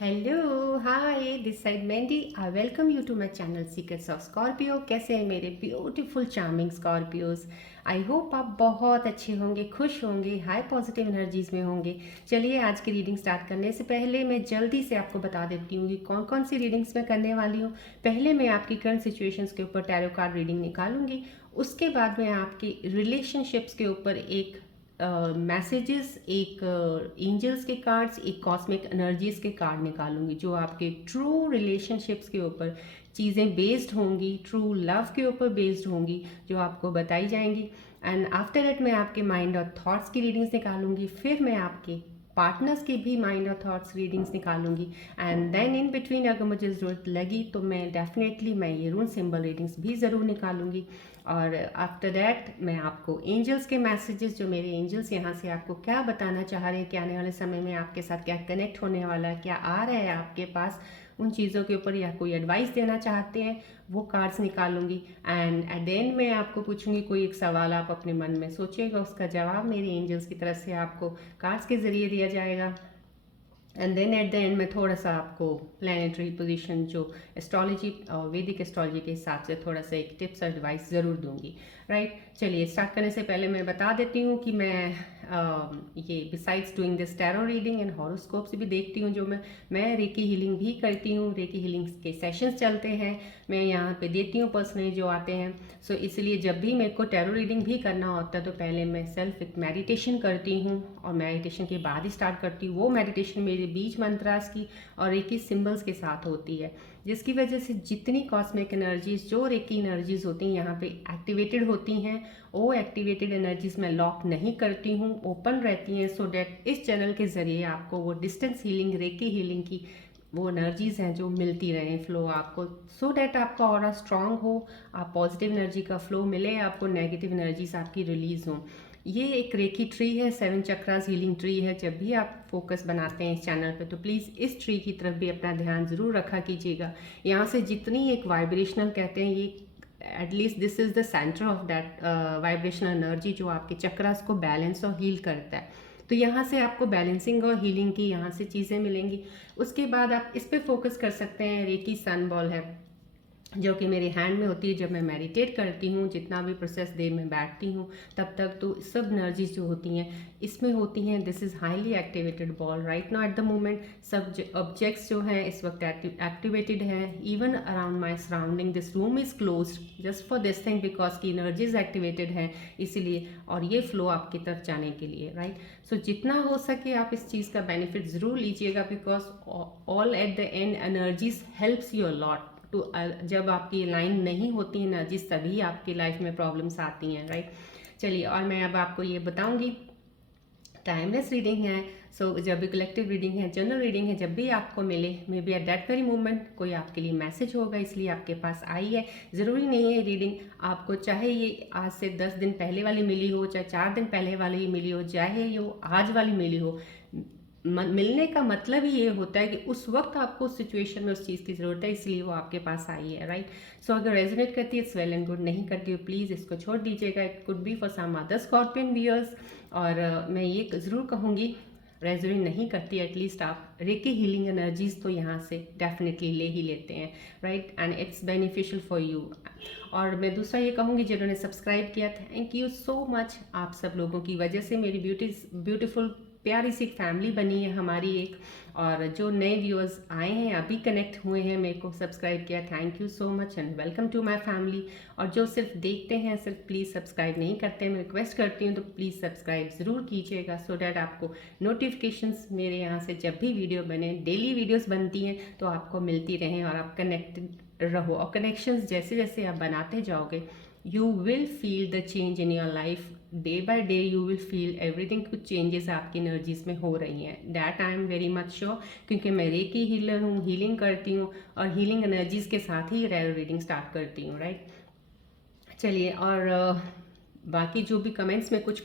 Hello hi this side Mandy I welcome you to my channel secrets of Scorpio. कैसे हैं मेरे beautiful charming Scorpios. I hope आप बहुत अच्छे होंगे, खुश होंगे, हाई पॉजिटिव एनर्जीज में होंगे। चलिए आज की रीडिंग स्टार्ट करने से पहले मैं जल्दी से आपको बता देती हूँ कि कौन कौन सी रीडिंग्स मैं करने वाली हूँ। पहले मैं आपकी करंट सिचुएशंस के ऊपर टैरो कार्ड रीडिंग निकालूंगी। उसके बाद मैं आपकी रिलेशनशिप्स के ऊपर एक मैसेजेस, एक एंजल्स के कार्ड्स, एक कॉस्मिक एनर्जीज के कार्ड निकालूंगी जो आपके ट्रू रिलेशनशिप्स के ऊपर चीज़ें बेस्ड होंगी, ट्रू लव के ऊपर बेस्ड होंगी जो आपको बताई जाएंगी। एंड आफ्टर दैट मैं आपके माइंड और थॉट्स की रीडिंग्स निकालूंगी। फिर मैं आपके पार्टनर्स के भी माइंड और थॉट्स रीडिंग्स निकालूंगी। एंड देन इन बिटवीन अगर मुझे ज़रूरत लगी तो मैं ये रून सिंबल रीडिंग्स भी ज़रूर निकालूंगी। और आफ्टर दैट मैं आपको एंजल्स के मैसेजेस, जो मेरे एंजल्स यहाँ से आपको क्या बताना चाह रहे हैं कि आने वाले समय में आपके साथ क्या कनेक्ट होने वाला है, क्या आ रहा है आपके पास, उन चीज़ों के ऊपर या कोई एडवाइस देना चाहते हैं, वो कार्ड्स निकालूंगी। एंड एट द एंड मैं आपको पूछूंगी कोई एक सवाल, आप अपने मन में सोचिएगा, उसका जवाब मेरे एंजल्स की तरफ से आपको कार्ड्स के ज़रिए दिया जाएगा। And then at the end में थोड़ा सा आपको प्लानिटरी पोजीशन, जो एस्ट्रोलॉजी, वैदिक एस्ट्रोलॉजी के हिसाब से थोड़ा सा एक टिप्स और एडवाइस ज़रूर दूंगी। राइट, चलिए स्टार्ट करने से पहले मैं बता देती हूँ कि मैं ये besides doing this tarot reading and horoscopes भी देखती हूँ, जो मैं रेकी हीलिंग भी करती हूँ। रेकी हीलिंग के सेशंस चलते हैं, मैं यहाँ पे देती हूँ पर्सनली जो आते हैं। सो इसलिए जब भी मेरे को टैरो रीडिंग भी करना होता है तो पहले मैं सेल्फ एक मेडिटेशन करती हूँ और मेडिटेशन के बाद ही स्टार्ट करती हूँ। वो मेडिटेशन मेरे बीच मंत्रास की और रेकी सिंबल्स के साथ होती है, जिसकी वजह से जितनी कॉस्मिक एनर्जीज, जो रेकी एनर्जीज होती हैं यहाँ पे एक्टिवेटेड होती हैं, वो एक्टिवेटेड एनर्जीज मैं लॉक नहीं करती हूँ, ओपन रहती हैं। सो डैट इस चैनल के ज़रिए आपको वो डिस्टेंस हीलिंग, रेकी हीलिंग की वो एनर्जीज हैं जो मिलती रहें, फ्लो आपको, सो डैट आपका ऑरा स्ट्रांग हो, आप पॉजिटिव एनर्जी का फ्लो मिले, आपको नेगेटिव एनर्जीज आपकी रिलीज हों। ये एक रेकी ट्री है, 7 चक्रास हीलिंग ट्री है। जब भी आप फोकस बनाते हैं इस चैनल पे तो प्लीज़ इस ट्री की तरफ भी अपना ध्यान ज़रूर रखा कीजिएगा। यहाँ से जितनी एक वाइब्रेशनल कहते हैं, ये at least this is the centre of that vibrational energy जो आपके चक्रास को बैलेंस और हील करता है। तो यहाँ से आपको बैलेंसिंग और हीलिंग की यहाँ से चीज़ें मिलेंगी। उसके बाद आप इस पर फोकस कर सकते हैं। रेकी सन बॉल है जो कि मेरे हैंड में होती है जब मैं मेडिटेट करती हूँ। जितना भी प्रोसेस देर में बैठती हूँ तब तक तो सब एनर्जीज जो होती हैं इसमें होती हैं। This is highly activated ball right now at the moment. सब ऑब्जेक्ट्स जो हैं इस वक्त एक्टिवेटेड हैं। Even around my surrounding this room is close just for this thing, because की एनर्जीज एक्टिवेटेड हैं इसीलिए, और ये फ्लो आपकी तरफ जाने के लिए। राइट, सो जितना हो सके आप इस चीज़ का बेनिफिट ज़रूर लीजिएगा, because all at the end energies helps you a lot to. जब आपकी लाइन नहीं होती एनर्जीज तभी आपकी लाइफ में प्रॉब्लम्स आती हैं। राइट, चलिए और मैं अब आपको ये बताऊंगी, टाइमलेस रीडिंग है। सो जब भी कलेक्टिव रीडिंग है, जनरल रीडिंग है, जब भी आपको मिले, may be eight that very moment कोई आपके लिए मैसेज होगा इसलिए आपके पास आई है। ज़रूरी नहीं है रीडिंग आपको, चाहे ये आज से 10 दिन पहले वाली मिली हो, चाहे 4 दिन पहले वाली मिली हो, चाहे ये आज वाली मिली हो, मिलने का मतलब ही ये होता है कि उस वक्त आपको उस सिचुएशन में उस चीज़ की ज़रूरत है इसलिए वो आपके पास आई है। राइट, सो अगर रेजोनेट करती है इट्स वेल एंड गुड, नहीं करती हो प्लीज़ इसको छोड़ दीजिएगा। It could be for some other scorpion viewers. और मैं ये ज़रूर कहूँगी, रेजोनेट नहीं करती एटलीस्ट आप रेकी हीलिंग एनर्जीज तो यहाँ से डेफिनेटली ले ही लेते हैं। Right, and it's beneficial for you. और मैं दूसरा ये कहूँगी, जिन्होंने सब्सक्राइब किया थैंक यू सो मच। आप सब लोगों की वजह से मेरी ब्यूटीफुल प्यारी सी फैमिली बनी है हमारी एक। और जो नए व्यूअर्स आए हैं, अभी कनेक्ट हुए हैं, मेरे को सब्सक्राइब किया, thank you so much and welcome to my family. और जो सिर्फ देखते हैं, सिर्फ प्लीज़ सब्सक्राइब नहीं करते हैं, मैं रिक्वेस्ट करती हूँ तो प्लीज़ सब्सक्राइब ज़रूर कीजिएगा, सो डैट आपको नोटिफिकेशंस मेरे यहाँ से जब भी वीडियो बने, डेली वीडियोस बनती हैं तो आपको मिलती रहें और आप कनेक्टेड रहो। और कनेक्शंस जैसे जैसे आप बनाते जाओगे you will feel the change in your life. Day by day you will feel everything, कुछ चेंजेस आपकी एनर्जीज में हो रही हैं। That I am very much sure, क्योंकि मैं रेकी हीलर हूँ, हीलिंग करती हूँ और हीलिंग एनर्जीज के साथ ही रेरो रीडिंग स्टार्ट करती हूँ। राइट, चलिए और बाकी जो भी कमेंट्स में कुछ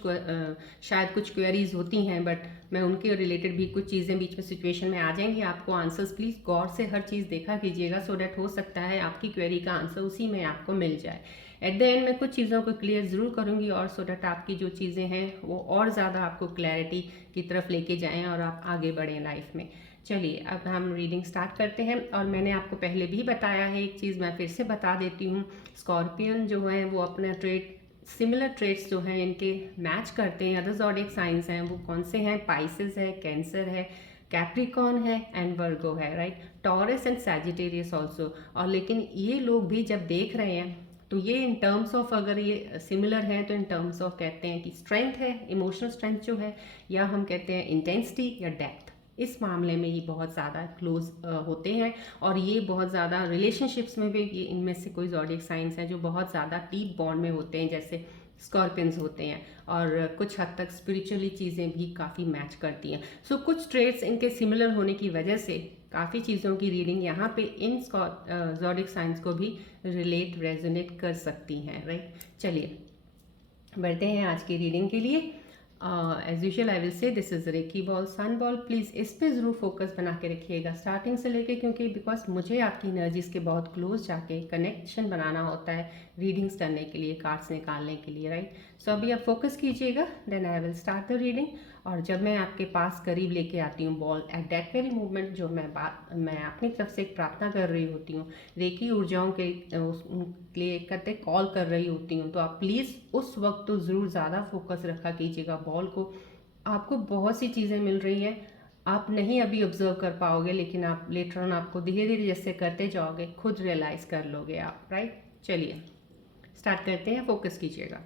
शायद कुछ क्वेरीज होती हैं, बट मैं उनके रिलेटेड भी कुछ चीज़ें बीच में सिचुएशन में आ जाएंगी, आपको आंसर्स प्लीज़ गौर से हर चीज़ देखा कीजिएगा, सो डैट हो सकता है आपकी क्वेरी का आंसर उसी में आपको मिल जाए। एट द एंड मैं कुछ चीज़ों को क्लियर ज़रूर करूँगी, और सो डैट आपकी जो चीज़ें हैं वो और ज़्यादा आपको क्लैरिटी की तरफ लेके जाएँ और आप आगे बढ़ें लाइफ में। चलिए अब हम रीडिंग स्टार्ट करते हैं। और मैंने आपको पहले भी बताया है, एक चीज़ मैं फिर से बता देती हूँ, स्कॉर्पियन जो है वो अपना ट्रेड, सिमिलर ट्रेड्स जो हैं इनके मैच करते हैं। अदर ज़ोडिएक साइंस हैं वो कौन से हैं, पाइसेस है, कैंसर है, कैप्रिकॉन है एंड वर्गो है, right, taurus and Sagittarius also. और लेकिन ये लोग भी जब देख रहे हैं तो ये इन टर्म्स ऑफ, अगर ये सिमिलर हैं तो इन टर्म्स ऑफ कहते हैं कि स्ट्रेंथ है, इमोशनल स्ट्रेंथ जो है, या हम कहते हैं इंटेंसिटी या डेप्थ, इस मामले में ये बहुत ज़्यादा क्लोज होते हैं। और ये बहुत ज़्यादा रिलेशनशिप्स में भी, ये इनमें से कोई ज़ोडिएक साइंस हैं जो बहुत ज़्यादा डीप बॉन्ड में होते हैं, जैसे स्कॉर्पियंस होते हैं। और कुछ हद तक स्पिरिचुअली चीज़ें भी काफ़ी मैच करती हैं। सो कुछ ट्रेड्स इनके सिमिलर होने की वजह से काफ़ी चीज़ों की रीडिंग यहाँ पे इन ज़ोडिएक साइंस को भी रिलेट, रेजोनेट कर सकती हैं, राइट। चलिए बढ़ते हैं आज की रीडिंग के लिए। As usual I will say this is reiki ball, sun ball. Please इस पे ज़रूर फोकस बना के रखिएगा स्टार्टिंग से लेके, क्योंकि बिकॉज मुझे आपकी एनर्जीज़ के बहुत क्लोज जाके कनेक्शन बनाना होता है रीडिंग्स करने के लिए, कार्ड्स निकालने के लिए, राइट। सो अभी आप फोकस कीजिएगा, then I will start the reading. और जब मैं आपके पास करीब लेके आती हूँ ball, at that very movement जो मैं अपनी तरफ से एक प्रार्थना कर रही होती हूँ, रेकी ऊर्जाओं के लिए करते कॉल कर रही होती हूँ, तो आप प्लीज़ उस वक्त तो ज़रूर ज़्यादा फोकस रखा कीजिएगा बॉल को। आपको बहुत सी चीज़ें मिल रही हैं, आप नहीं अभी ऑब्जर्व कर पाओगे, लेकिन आप लेटर ऑन आपको धीरे धीरे जैसे करते जाओगे खुद रियलाइज़ कर लोगे आप, राइट। चलिए स्टार्ट करते हैं, फोकस कीजिएगा।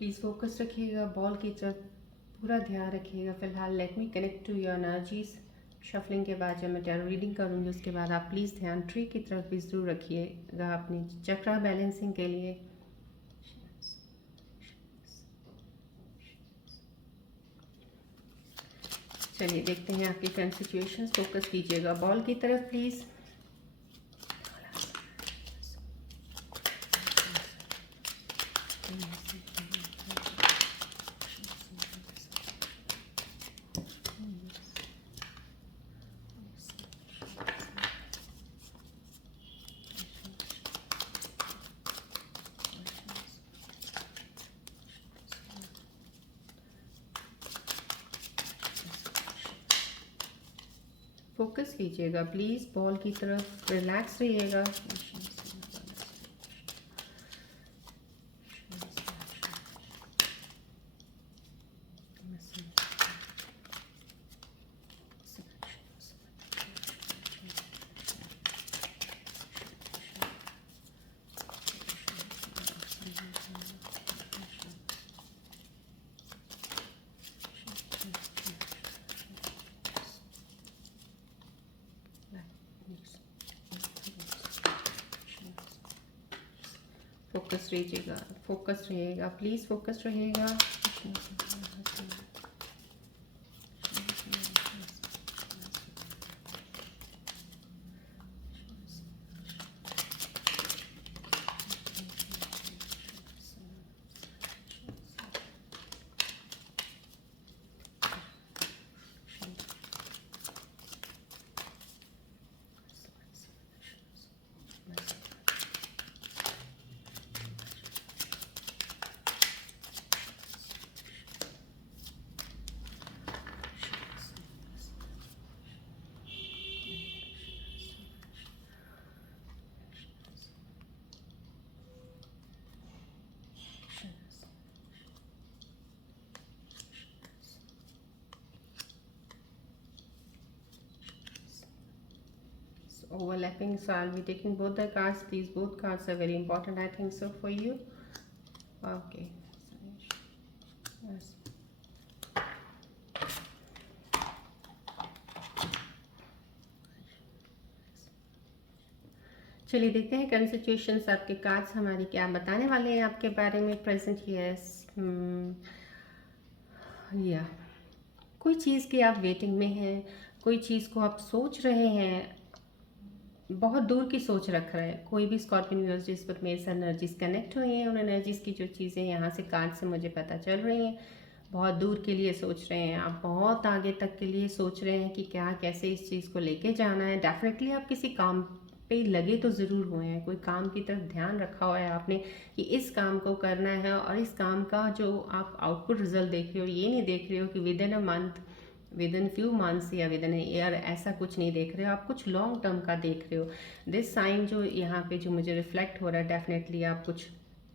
प्लीज़ फोकस रखिएगा बॉल की तरफ, पूरा ध्यान रखिएगा। फिलहाल let me connect to your energies. Shuffling के बाद जब मैं टैरो रीडिंग करूँगी उसके बाद आप प्लीज़ ध्यान ट्री की तरफ भी ज़रूर रखिएगा अपनी चक्रा बैलेंसिंग के लिए। चलिए देखते हैं आपकी करंट सिचुएशंस। फोकस कीजिएगा बॉल की तरफ प्लीज़। फोकस कीजिएगा प्लीज़, बॉल की तरफ रिलैक्स रहिएगा। फोकस रहिएगा, फोकस रहिएगा प्लीज़, फोकस रहिएगा। Overlapping, so I'll be taking both the cards please. Both cards are very important, I think so, for you. Okay, yes. चलिए देखते हैं करंट सिचुएशंस, आपके कार्ड्स हमारी क्या बताने वाले हैं आपके बारे में प्रेजेंट। यस, या कोई चीज़ की आप वेटिंग में हैं, कोई चीज़ को आप सोच रहे हैं, बहुत दूर की सोच रख रहे हैं। कोई भी स्कॉर्पियन व्यूअर्स जिस पर मेरे से एनर्जीज कनेक्ट हुई हैं, उन एनर्जीज़ की जो चीज़ें यहाँ से कार्ड से मुझे पता चल रही हैं, बहुत दूर के लिए सोच रहे हैं आप, बहुत आगे तक के लिए सोच रहे हैं कि क्या कैसे इस चीज़ को लेके जाना है। डेफिनेटली आप किसी काम पे लगे तो ज़रूर हुए हैं, कोई काम की तरफ ध्यान रखा हुआ है आपने कि इस काम को करना है, और इस काम का जो आप आउटपुट रिजल्ट देख रहे हो, ये नहीं देख रहे हो कि with in a month, with in few months या विद इन ईयर, ऐसा कुछ नहीं देख रहे हो, आप कुछ लॉन्ग टर्म का देख रहे हो। दिस साइन जो यहाँ पे जो मुझे रिफ्लेक्ट हो रहा है, डेफिनेटली आप कुछ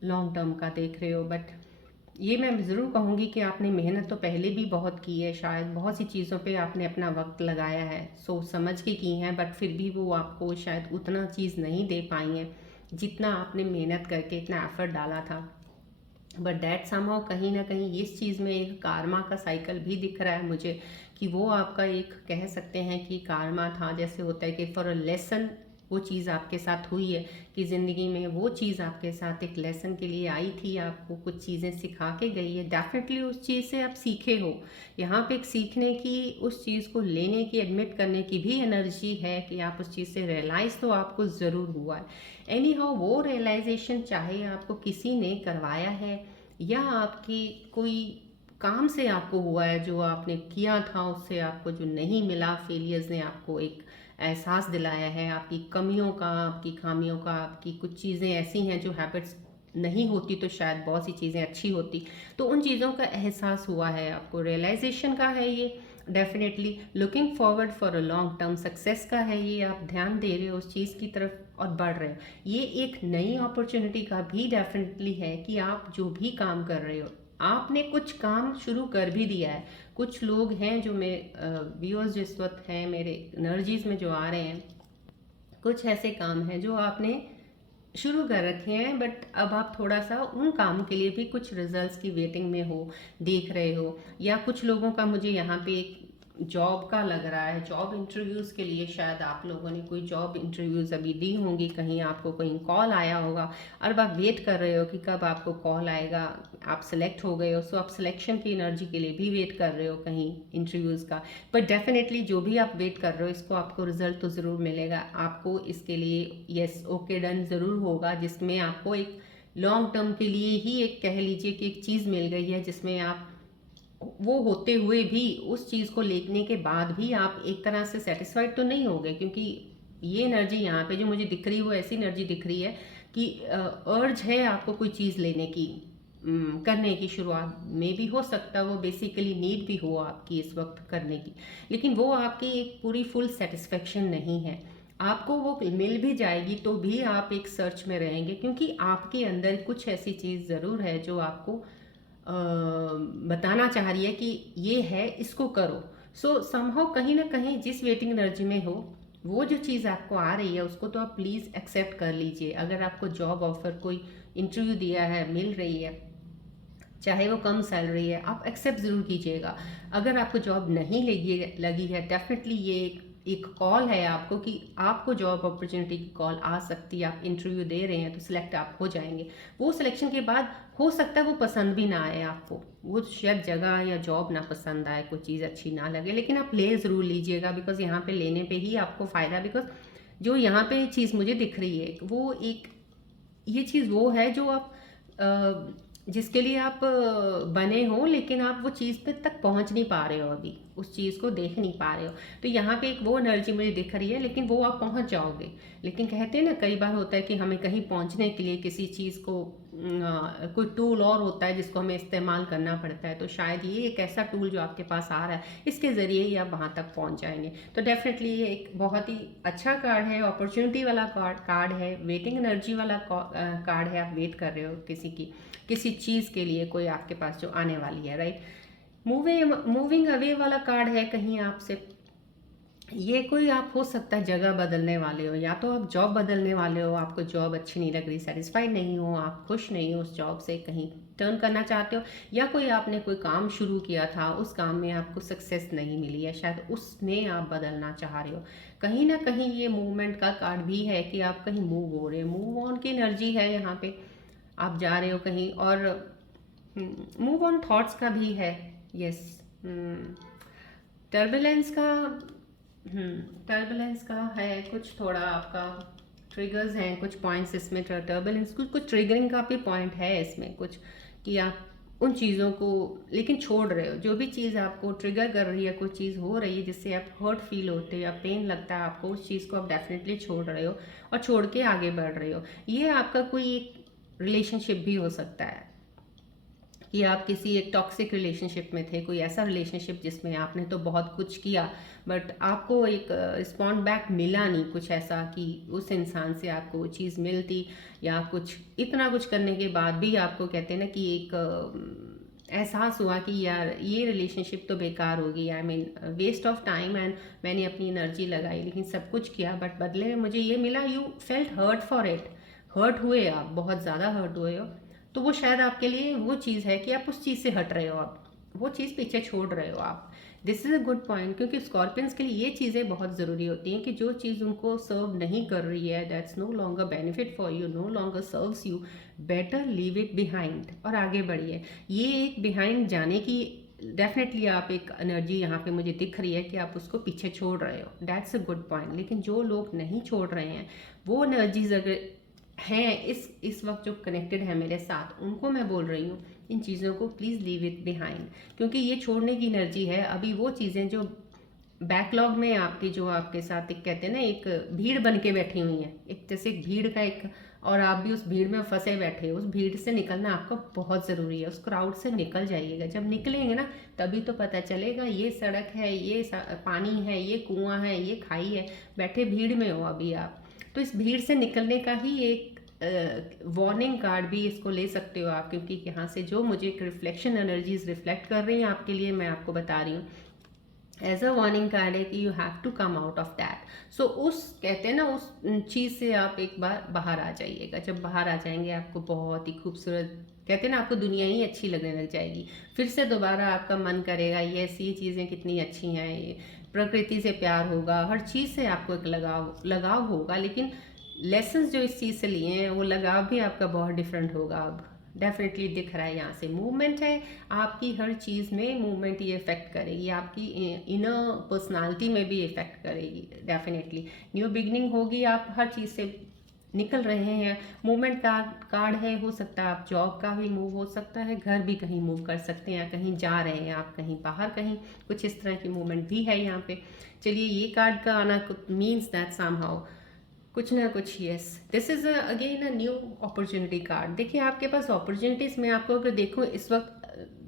लॉन्ग टर्म का देख रहे हो। बट ये मैं ज़रूर कहूँगी कि आपने मेहनत तो पहले भी बहुत की है, शायद बहुत सी चीज़ों पे आपने अपना वक्त लगाया है, सोच समझ के की हैं, बट फिर भी वो आपको शायद उतना चीज़ नहीं दे पाई हैं जितना आपने मेहनत करके इतना एफर्ट डाला था। बट डैट समहाउ कहीं ना कहीं इस चीज़ में एक कारमा का साइकिल भी दिख रहा है मुझे, कि वो आपका एक कह सकते हैं कि कारमा था। जैसे होता है कि फॉर अ लेसन वो चीज़ आपके साथ हुई है, कि ज़िंदगी में वो चीज़ आपके साथ एक लेसन के लिए आई थी, आपको कुछ चीज़ें सिखा के गई है। डेफिनेटली उस चीज़ से आप सीखे हो, यहाँ पे एक सीखने की, उस चीज़ को लेने की, एडमिट करने की भी एनर्जी है कि आप उस चीज़ से रियलाइज़ तो आपको ज़रूर हुआ है। एनी हाउ वो रियलाइजेशन चाहे आपको किसी ने करवाया है या आपकी कोई काम से आपको हुआ है, जो आपने किया था उससे आपको जो नहीं मिला, फेलियर्स ने आपको एक एहसास दिलाया है आपकी कमियों का, आपकी खामियों का, आपकी कुछ चीज़ें ऐसी हैं जो हैबिट्स नहीं होती तो शायद बहुत सी चीज़ें अच्छी होती, तो उन चीज़ों का एहसास हुआ है आपको, रियलाइजेशन का है ये। Definitely looking forward for a long term success का है ये, आप ध्यान दे रहे हो उस चीज़ की तरफ और बढ़ रहे हो। ये एक नई अपॉर्चुनिटी का भी डेफिनेटली है कि आप जो भी काम कर रहे हो, आपने कुछ काम शुरू कर भी दिया है। कुछ लोग हैं जो मेरे व्यूअर्स जिस वक्त हैं मेरे एनर्जीज में जो आ रहे हैं, कुछ ऐसे काम हैं जो आपने शुरू कर रखे हैं, बट अब आप थोड़ा सा उन काम के लिए भी कुछ रिजल्ट्स की वेटिंग में हो, देख रहे हो। या कुछ लोगों का मुझे यहाँ पे एक जॉब का लग रहा है, जॉब इंटरव्यूज़ के लिए शायद आप लोगों ने कोई जॉब इंटरव्यूज़ अभी दी होंगी, कहीं आपको कहीं कॉल आया होगा और आप वेट कर रहे हो कि कब आपको कॉल आएगा, आप सिलेक्ट हो गए हो, सो आप सिलेक्शन की एनर्जी के लिए भी वेट कर रहे हो कहीं इंटरव्यूज़ का। बट डेफिनेटली जो भी आप वेट कर रहे हो, इसको आपको रिजल्ट तो ज़रूर मिलेगा, आपको इसके लिए यस ओके डन ज़रूर होगा, जिसमें आपको एक लॉन्ग टर्म के लिए ही एक कह लीजिए कि एक चीज़ मिल गई है, जिसमें आप वो होते हुए भी, उस चीज़ को लेने के बाद भी आप एक तरह से सेटिस्फाइड तो नहीं हो गए, क्योंकि ये एनर्जी यहाँ पे जो मुझे दिख रही है वो ऐसी एनर्जी दिख रही है कि अर्ज है आपको कोई चीज़ लेने की, करने की शुरुआत में भी हो सकता है, वो बेसिकली नीड भी हो आपकी इस वक्त करने की, लेकिन वो आपकी एक पूरी फुल सेटिस्फेक्शन नहीं है। आपको वो मिल भी जाएगी तो भी आप एक सर्च में रहेंगे, क्योंकि आपके अंदर कुछ ऐसी चीज़ ज़रूर है जो आपको बताना चाह रही है कि ये है, इसको करो। सो समहाउ कहीं ना कहीं जिस वेटिंग एनर्जी में हो, वो जो चीज़ आपको आ रही है उसको तो आप प्लीज़ एक्सेप्ट कर लीजिए। अगर आपको जॉब ऑफर कोई इंटरव्यू दिया है, मिल रही है, चाहे वो कम सैलरी है, आप एक्सेप्ट ज़रूर कीजिएगा। अगर आपको जॉब नहीं लगी है, डेफिनेटली ये एक कॉल है आपको कि आपको जॉब अपॉर्चुनिटी की कॉल आ सकती है। आप इंटरव्यू दे रहे हैं तो सिलेक्ट आप हो जाएंगे। वो सिलेक्शन के बाद हो सकता है वो पसंद भी ना आए आपको, वो शायद जगह या जॉब ना पसंद आए, कोई चीज़ अच्छी ना लगे, लेकिन आप ले ज़रूर लीजिएगा, बिकॉज यहाँ पे लेने पे ही आपको फ़ायदा। बिकॉज जो यहाँ पे चीज़ मुझे दिख रही है वो एक, ये चीज़ वो है जो आप जिसके लिए आप बने हो, लेकिन आप वो चीज़ पे तक पहुंच नहीं पा रहे हो, अभी उस चीज़ को देख नहीं पा रहे हो। तो यहाँ पे एक वो एनर्जी मुझे दिख रही है, लेकिन वो आप पहुंच जाओगे। लेकिन कहते हैं ना, कई बार होता है कि हमें कहीं पहुंचने के लिए किसी चीज़ को कोई टूल और होता है जिसको हमें इस्तेमाल करना पड़ता है। तो शायद ये एक ऐसा टूल जो आपके पास आ रहा है, इसके ज़रिए ही आप वहाँ तक पहुँच जाएंगे। तो डेफिनेटली ये एक बहुत ही अच्छा कार्ड है, अपॉर्चुनिटी वाला कार्ड है, वेटिंग एनर्जी वाला कार्ड है। आप वेट कर रहे हो किसी चीज़ के लिए, कोई आपके पास जो आने वाली है, राइट। मूविंग अवे वाला कार्ड है कहीं आपसे, ये कोई आप हो सकता है जगह बदलने वाले हो, या तो आप जॉब बदलने वाले हो, आपको जॉब अच्छी नहीं लग रही, सेटिस्फाइड नहीं हो, आप खुश नहीं हो उस जॉब से, कहीं टर्न करना चाहते हो, या कोई आपने कोई काम शुरू किया था, उस काम में आपको सक्सेस नहीं मिली है, शायद उसमें आप बदलना चाह रहे हो। कहीं ना कहीं ये मूवमेंट का कार्ड भी है कि आप कहीं मूव हो रहे हो, मूव ऑन की एनर्जी है यहाँ पे, आप जा रहे हो कहीं। और मूव ऑन थॉट्स का भी है, यस। टर्बुलेंस का, टर्बुलेंस का है कुछ थोड़ा आपका, ट्रिगर्स हैं कुछ पॉइंट्स इसमें, टर्बुलेंस कुछ ट्रिगरिंग का भी पॉइंट है इसमें कुछ, कि आप उन चीज़ों को लेकिन छोड़ रहे हो। जो भी चीज़ आपको ट्रिगर कर रही है, कोई चीज़ हो रही है जिससे आप हर्ट फील होते हो या पेन लगता है आपको, उस चीज़ को आप डेफिनेटली छोड़ रहे हो और छोड़ के आगे बढ़ रहे हो। ये आपका कोई एक रिलेशनशिप भी हो सकता है कि आप किसी एक टॉक्सिक रिलेशनशिप में थे, कोई ऐसा रिलेशनशिप जिसमें आपने तो बहुत कुछ किया बट आपको एक रिस्पॉन्ड बैक मिला नहीं, कुछ ऐसा कि उस इंसान से आपको वो चीज़ मिलती, या कुछ इतना कुछ करने के बाद भी आपको कहते हैं ना कि एक एहसास हुआ कि यार ये रिलेशनशिप तो बेकार होगी, I mean waste of time, and मैंने अपनी एनर्जी लगाई लेकिन सब कुछ किया बट बदले में मुझे ये मिला। You felt hurt for it, hurt हुए, आप बहुत ज़्यादा हर्ट हुए हो। तो वो शायद आपके लिए वो चीज़ है कि आप उस चीज़ से हट रहे हो, आप वो चीज़ पीछे छोड़ रहे हो आप। This is a good point, क्योंकि स्कॉर्पियंस के लिए ये चीज़ें बहुत ज़रूरी होती हैं कि जो चीज़ उनको सर्व नहीं कर रही है, that's no longer benefit for you, no longer serves you, better leave it behind और आगे बढ़िए। ये एक बिहाइंड जाने की डेफिनेटली आप एक एनर्जी यहाँ पे मुझे दिख रही है कि आप उसको पीछे छोड़ रहे हो, दैट्स अ गुड पॉइंट। लेकिन जो लोग नहीं छोड़ रहे हैं, वो एनर्जीज अगर हैं इस वक्त जो कनेक्टेड है मेरे साथ, उनको मैं बोल रही हूँ इन चीज़ों को प्लीज़ लीव इट बिहाइंड, क्योंकि ये छोड़ने की एनर्जी है। अभी वो चीज़ें जो बैकलॉग में आपकी, जो आपके साथ एक कहते हैं ना एक भीड़ बन के बैठी हुई हैं, एक जैसे एक भीड़ का एक, और आप भी उस भीड़ में फंसे बैठे हो, उस भीड़ से निकलना आपका बहुत ज़रूरी है। उस क्राउड से निकल जाइएगा, जब निकलेंगे ना तभी तो पता चलेगा ये सड़क है, ये पानी है, ये कुआं है, ये खाई है, बैठे भीड़ में हो अभी आप। तो इस भीड़ से निकलने का ही एक वार्निंग कार्ड भी इसको ले सकते हो आप, क्योंकि यहाँ से जो मुझे एक रिफ्लेक्शन एनर्जीज रिफ्लेक्ट कर रही हैं आपके लिए, मैं आपको बता रही हूँ एज अ वार्निंग कार्ड है कि you have to come out of that. So उस कहते हैं ना उस चीज़ से आप एक बार बाहर आ जाइएगा। जब बाहर आ जाएंगे आपको बहुत ही खूबसूरत, कहते हैं ना आपको दुनिया ही अच्छी लगने लग जाएगी, फिर से दोबारा आपका मन करेगा ये चीज़ें कितनी अच्छी हैं, ये प्रकृति से प्यार होगा, हर चीज़ से आपको एक लगाव होगा। लेकिन लेसन्स जो इस चीज़ से लिए हैं, वो लगाव भी आपका बहुत डिफरेंट होगा। अब डेफिनेटली दिख रहा है यहाँ से मूवमेंट है आपकी, हर चीज़ में मूवमेंट ये इफेक्ट करेगी, आपकी इनर पर्सनालिटी में भी इफेक्ट करेगी। डेफिनेटली न्यू बिगनिंग होगी, आप हर चीज़ से निकल रहे हैं। मूवमेंट का कार्ड है, हो सकता है आप जॉब का भी मूव हो सकता है, घर भी कहीं मूव कर सकते हैं, या कहीं जा रहे हैं आप कहीं बाहर, कहीं कुछ इस तरह की मूवमेंट भी है यहाँ पे। चलिए, ये कार्ड का आना मीन्स दैट समहाउ कुछ ना कुछ, yes, this is again a new opportunity card. देखिए आपके पास अपॉर्चुनिटीज़, मैं आपको अगर देखूँ इस वक्त